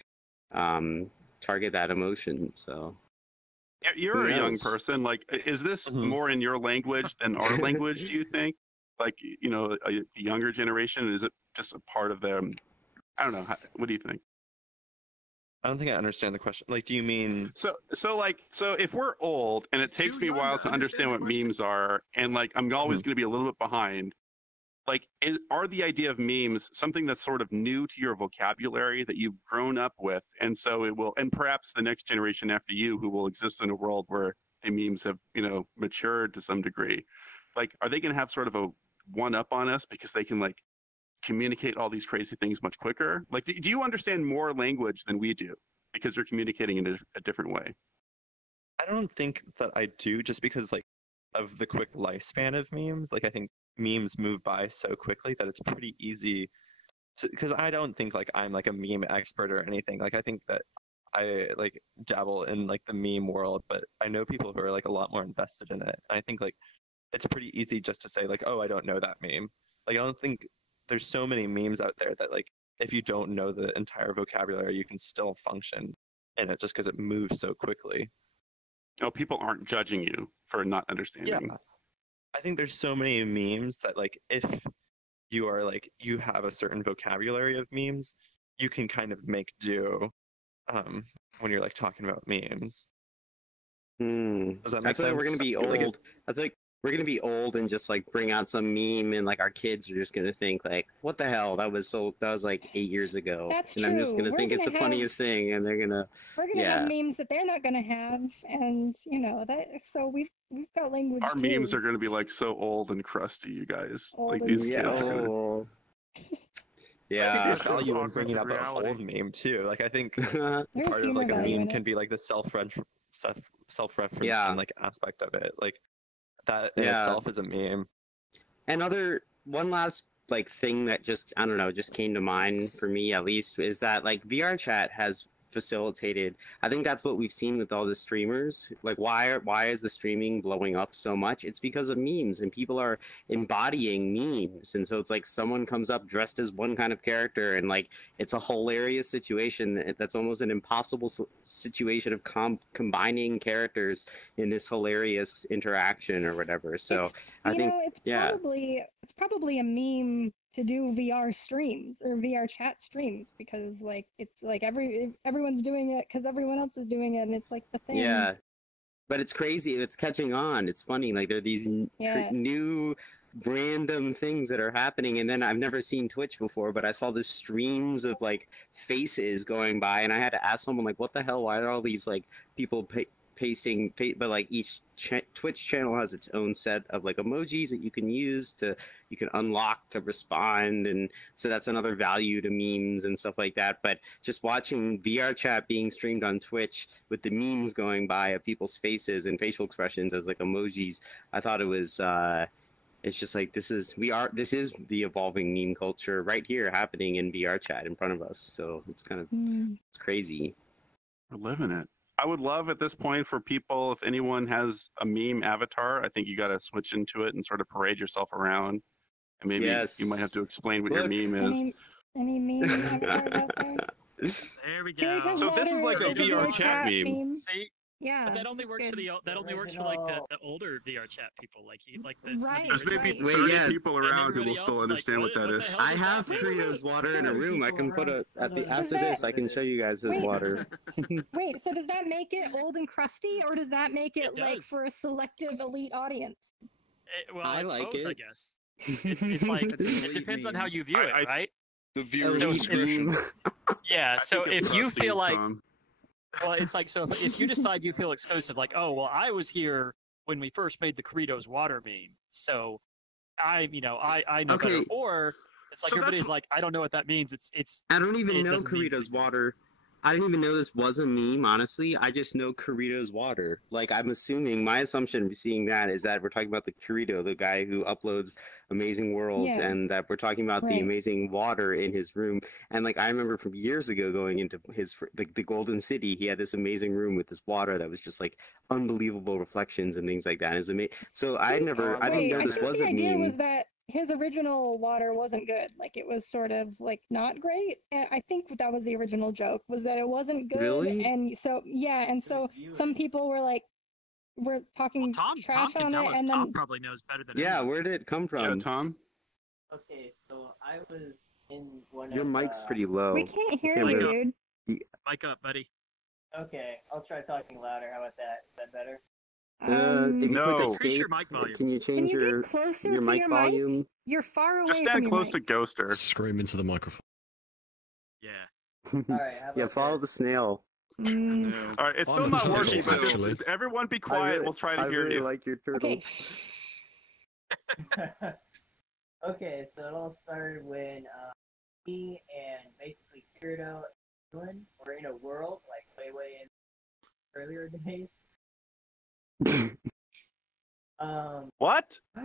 Target that emotion. So. You're a young person. Like, is this more in your language than our language, do you think? Like, a younger generation, is it just a part of them? I don't know. What do you think? I don't think I understand the question. Like, do you mean... So if we're old, and it takes me a while to understand what memes are, and, like, I'm always going to be a little bit behind, like, are the idea of memes something that's sort of new to your vocabulary that you've grown up with, and so it will, and perhaps the next generation after you who will exist in a world where the memes have, matured to some degree, like, are they going to have sort of a one-up on us because they can, like, communicate all these crazy things much quicker? Like, do you understand more language than we do because you're communicating in a different way? I don't think that I do, just because, like, of the quick lifespan of memes. Like, I think memes move by so quickly that it's pretty easy to, because I don't think like I'm like a meme expert or anything. Like, I think that I like dabble in like the meme world, but I know people who are like a lot more invested in it. I think like it's pretty easy just to say like, oh, I don't know that meme. Like, I don't think there's so many memes out there that like if you don't know the entire vocabulary, you can still function in it just because it moves so quickly. Oh, people aren't judging you for not understanding. Yeah. I think there's so many memes that like if you are like you have a certain vocabulary of memes, you can kind of make do when you're like talking about memes. Does that make I feel sense? like we're gonna be old. I feel like we're gonna be old and just like bring out some meme, and like our kids are just gonna think like, "What the hell? That was like 8 years ago." That's and true. I'm just gonna think it's the funniest thing, and they're gonna. We're gonna have memes that they're not gonna have, and that. So we've got language. Our too. memes are gonna be like so old and crusty, you guys. Old like and these kids are gonna. I think there's value in bringing up an old meme too. Like, I think part of like a meme can be like the self-reference and like aspect of it. Like that in itself is a meme. And one last like thing that just, I don't know, just came to mind for me at least, is that like VR chat has facilitated. I think that's what we've seen with all the streamers. Like, why is the streaming blowing up so much? It's because of memes, and people are embodying memes. And so it's like someone comes up dressed as one kind of character, and like it's a hilarious situation. That's almost an impossible situation of combining characters in this hilarious interaction or whatever. So I think it's probably a meme to do VR streams or VR chat streams, because like it's like everyone's doing it because everyone else is doing it, and it's like the thing. Yeah, but it's crazy and it's catching on. It's funny, like there are these new random things that are happening, and then I've never seen Twitch before, but I saw the streams of like faces going by, and I had to ask someone like, what the hell, why are all these like people pasting, but like each Twitch channel has its own set of like emojis that you can use you can unlock to respond, and so that's another value to memes and stuff like that. But just watching VR chat being streamed on Twitch with the memes going by of people's faces and facial expressions as like emojis, I thought it was it's just like this is the evolving meme culture right here happening in VR chat in front of us. So it's kind of it's crazy. We're living it. I would love at this point for people, if anyone has a meme avatar, I think you got to switch into it and sort of parade yourself around. And maybe you might have to explain what your meme is. Any meme avatars out there? There we go. So this is like a VR chat meme. See? Yeah, but that only works for the like the older VR chat people, like this. Right. There's maybe 30 people around who will still understand what that is. I have Creato's water in a room. I can put after this. I can show you guys his water. Wait, so does that make it old and crusty, or does that make it like for a selective elite audience? I like it. I guess it's like it depends on how you view it, right? The viewer's discretion. Yeah. So if you feel like. Well, it's like, so if you decide you feel exclusive, like, oh, well, I was here when we first made the Corritos water meme, so I know better. Or it's like everybody's like, I don't know what that means. It's. I don't even know Corritos water. I didn't even know this was a meme, honestly. I just know Corritos water. Like, I'm assuming, my assumption seeing that is that we're talking about the Corrito, the guy who uploads Amazing Worlds, and that we're talking about the amazing water in his room. And, like, I remember from years ago going into his, the Golden City, he had this amazing room with this water that was just, like, unbelievable reflections and things like that. It was amazing. So I didn't know this was a meme. The idea was that his original water wasn't good. Like, it was sort of like not great. And I think that was the original joke, was that it wasn't good. Really? And so some people were like, we're talking trash on it, and then Tom probably knows better than anyone. Where did it come from? Yeah, Tom. Okay, so I was in one. Your mic's pretty low. We can't hear you, dude. Mic up, buddy. Okay, I'll try talking louder. How about that? Is that better? If you click increase your mic volume. Can you change your mic volume? Mic? You're far away. Just stand close to Ghoster. Scream into the microphone. Yeah. All right. Yeah, follow the snail. All right, it's still not working, but just everyone be quiet. We'll try to hear you. I like your turtle. Okay. Okay, so it all started when me and basically Kirito were in a world like way in earlier days. What? I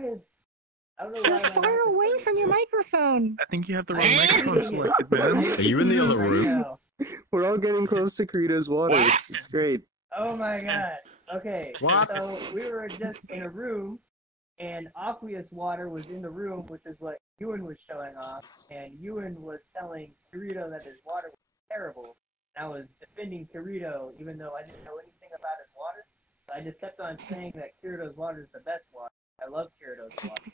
don't know You're far away from your microphone. I think you have the wrong microphone selected, man. Are you in the other room? We're all getting close to Kirito's water. It's great. Oh my god. Okay. What? So we were just in a room, and Aqueous water was in the room, which is what Ewan was showing off, and Ewan was telling Kirito that his water was terrible. And I was defending Kirito, even though I didn't know anything about his water. So I just kept on saying that Kirito's water is the best water. I love Kirito's water.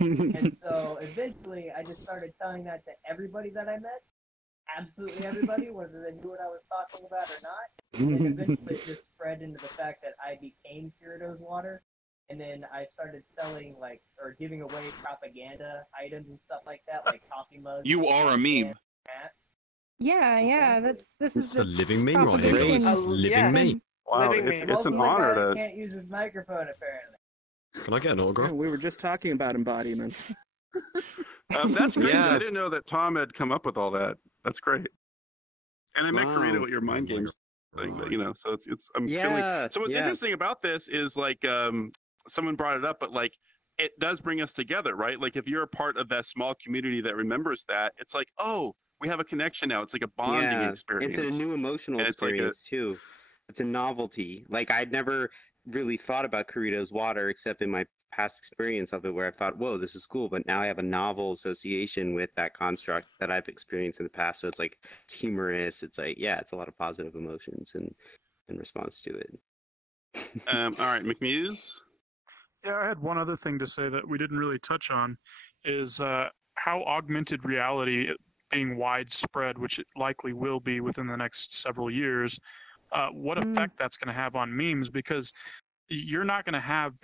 And so eventually I just started telling that to everybody that I met. Absolutely everybody, whether they knew what I was talking about or not. And eventually it just spread into the fact that I became Kirito's water. And then I started selling, like, or giving away propaganda items and stuff like that, like coffee mugs. You are a meme. Yeah, this is a living meme right here. It's living meme. Wow, it's an honor to. Can't use his microphone apparently. Can I get an autograph? Yeah, we were just talking about embodiments. That's crazy. Yeah. I didn't know that Tom had come up with all that. That's great. And I met Karina with your mind games thing, but, so it's I'm feeling. So what's interesting about this is like someone brought it up, but like it does bring us together, right? Like if you're a part of that small community that remembers that, it's like, oh, we have a connection now. It's like a bonding experience. It's a new emotional experience too. It's a novelty. Like I'd never really thought about Corrido's water except in my past experience of it, where I thought, "Whoa, this is cool," but now I have a novel association with that construct that I've experienced in the past. So it's like it's humorous. It's like it's a lot of positive emotions in response to it. All right, McMuse. Yeah, I had one other thing to say that we didn't really touch on, is how augmented reality being widespread, which it likely will be within the next several years, what effect that's going to have on memes, because you're not going to have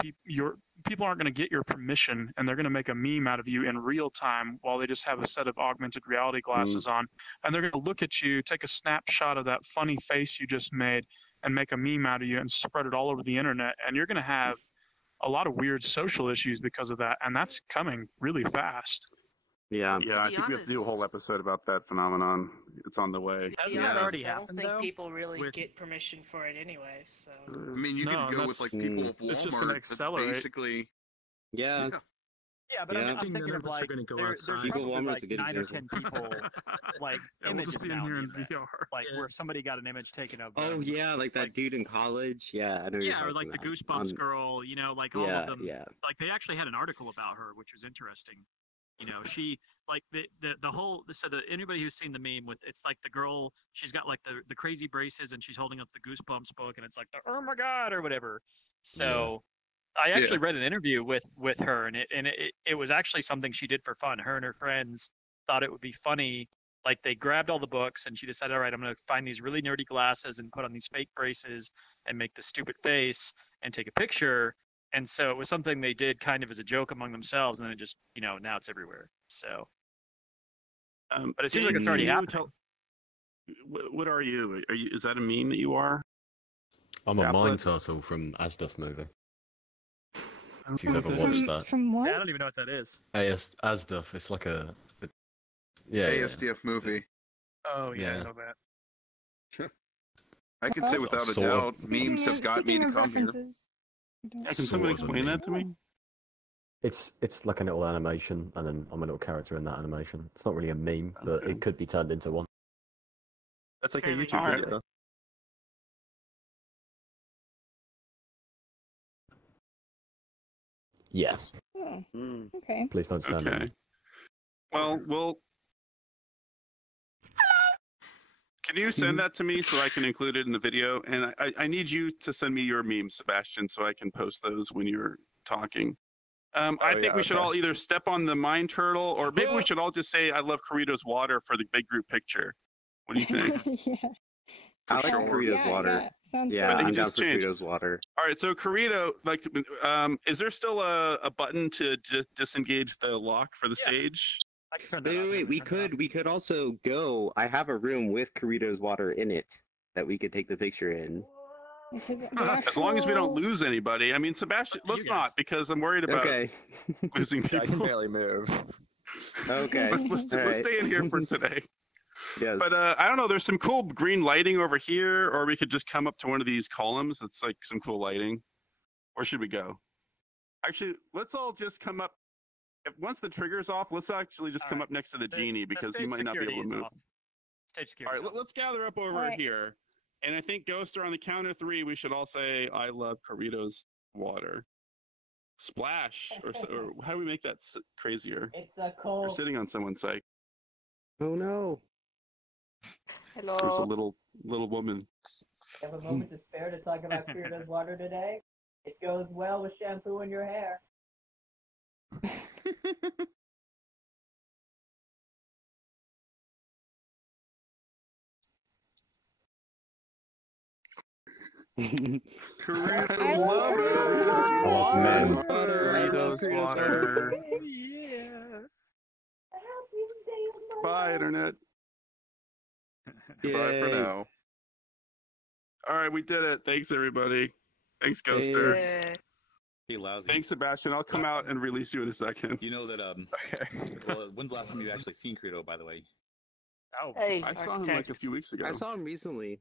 people aren't going to get your permission, and they're going to make a meme out of you in real time while they just have a set of augmented reality glasses on, and they're going to look at you, take a snapshot of that funny face you just made, and make a meme out of you and spread it all over the internet, and you're going to have a lot of weird social issues because of that, and that's coming really fast. Yeah, I think we have to do a whole episode about that phenomenon. It's on the way. Hasn't that already I don't happened, think though? people really get permission for it anyway. So I mean, you could go with like people of Walmart. It's just going to accelerate. Basically, yeah. Yeah, but I'm thinking of like there's probably like 9 or 10 people like images just be in now here on in the internet. VR. Like where somebody got an image taken of Oh them. yeah, like that dude in college. Yeah, I know. Yeah, or like the Goosebumps girl, you know, like all of them. Yeah. Like they actually had an article about her, which was interesting. You know, she like the whole. So anybody who's seen the meme with, it's like the girl, she's got like the crazy braces and she's holding up the Goosebumps book and it's like the oh my god or whatever. So I actually read an interview with her, and it was actually something she did for fun. Her and her friends thought it would be funny. Like they grabbed all the books and she decided, all right, I'm going to find these really nerdy glasses and put on these fake braces and make the stupid face and take a picture. And so it was something they did kind of as a joke among themselves, and then it just, you know, now it's everywhere. So, but it seems like it's already happening. What are you? Is that a meme that you are? I'm a mind turtle from Asduff movie. If you've ever watched that. From what? See, I don't even know what that is. Asduff. It's like a ASDF movie. Oh yeah, I Yeah. know that. I can say without a doubt, memes have got me to come here. Can someone explain that to me? It's like a little animation, and then I'm a little character in that animation. It's not really a meme, but it could be turned into one. That's like a YouTube video. Yes. Oh, okay. Please don't stand on me. Well, can you send that to me so I can include it in the video? And I need you to send me your memes, Sebastian, so I can post those when you're talking. I think we should all either step on the mind turtle, or maybe we should all just say, I love Corrido's water for the big group picture. What do you think? Yeah. I like Corrido's water. Sounds Yeah, But I'm you down just for changed. Corrido's water. All right, so Corrido, like, is there still a button to disengage the lock for the stage? I can turn that Wait, we could also go. I have a room with Corrido's water in it that we could take the picture in. As long as we don't lose anybody. I mean, Sebastian, let's not, because I'm worried about losing people. I can barely move. Okay. Let's stay in here for today. Yes. But I don't know. There's some cool green lighting over here, or we could just come up to one of these columns. That's like some cool lighting. Where should we go? Actually, let's all just come up. Once the trigger's off, let's actually just come up next to the genie, because he might not be able to move. Stage All security. right, let's gather up over here. And I think, Ghoster, on the count of 3, we should all say, I love Corrido's water. Splash. Or how do we make that crazier? It's a You're cold. sitting on someone's side. Oh no. Hello. There's a little woman. You have a moment to spare to talk about Corrido's water today? It goes well with shampoo in your hair. Corrido's water. Bye, Internet. Bye for now. All right, we did it. Thanks, everybody. Thanks, Ghoster. Hey, lousy. Thanks, Sebastian. I'll come out and release you in a second. You know that, well, when's the last time you actually seen Credo, by the way? Oh, I saw him like a few weeks ago. I saw him recently.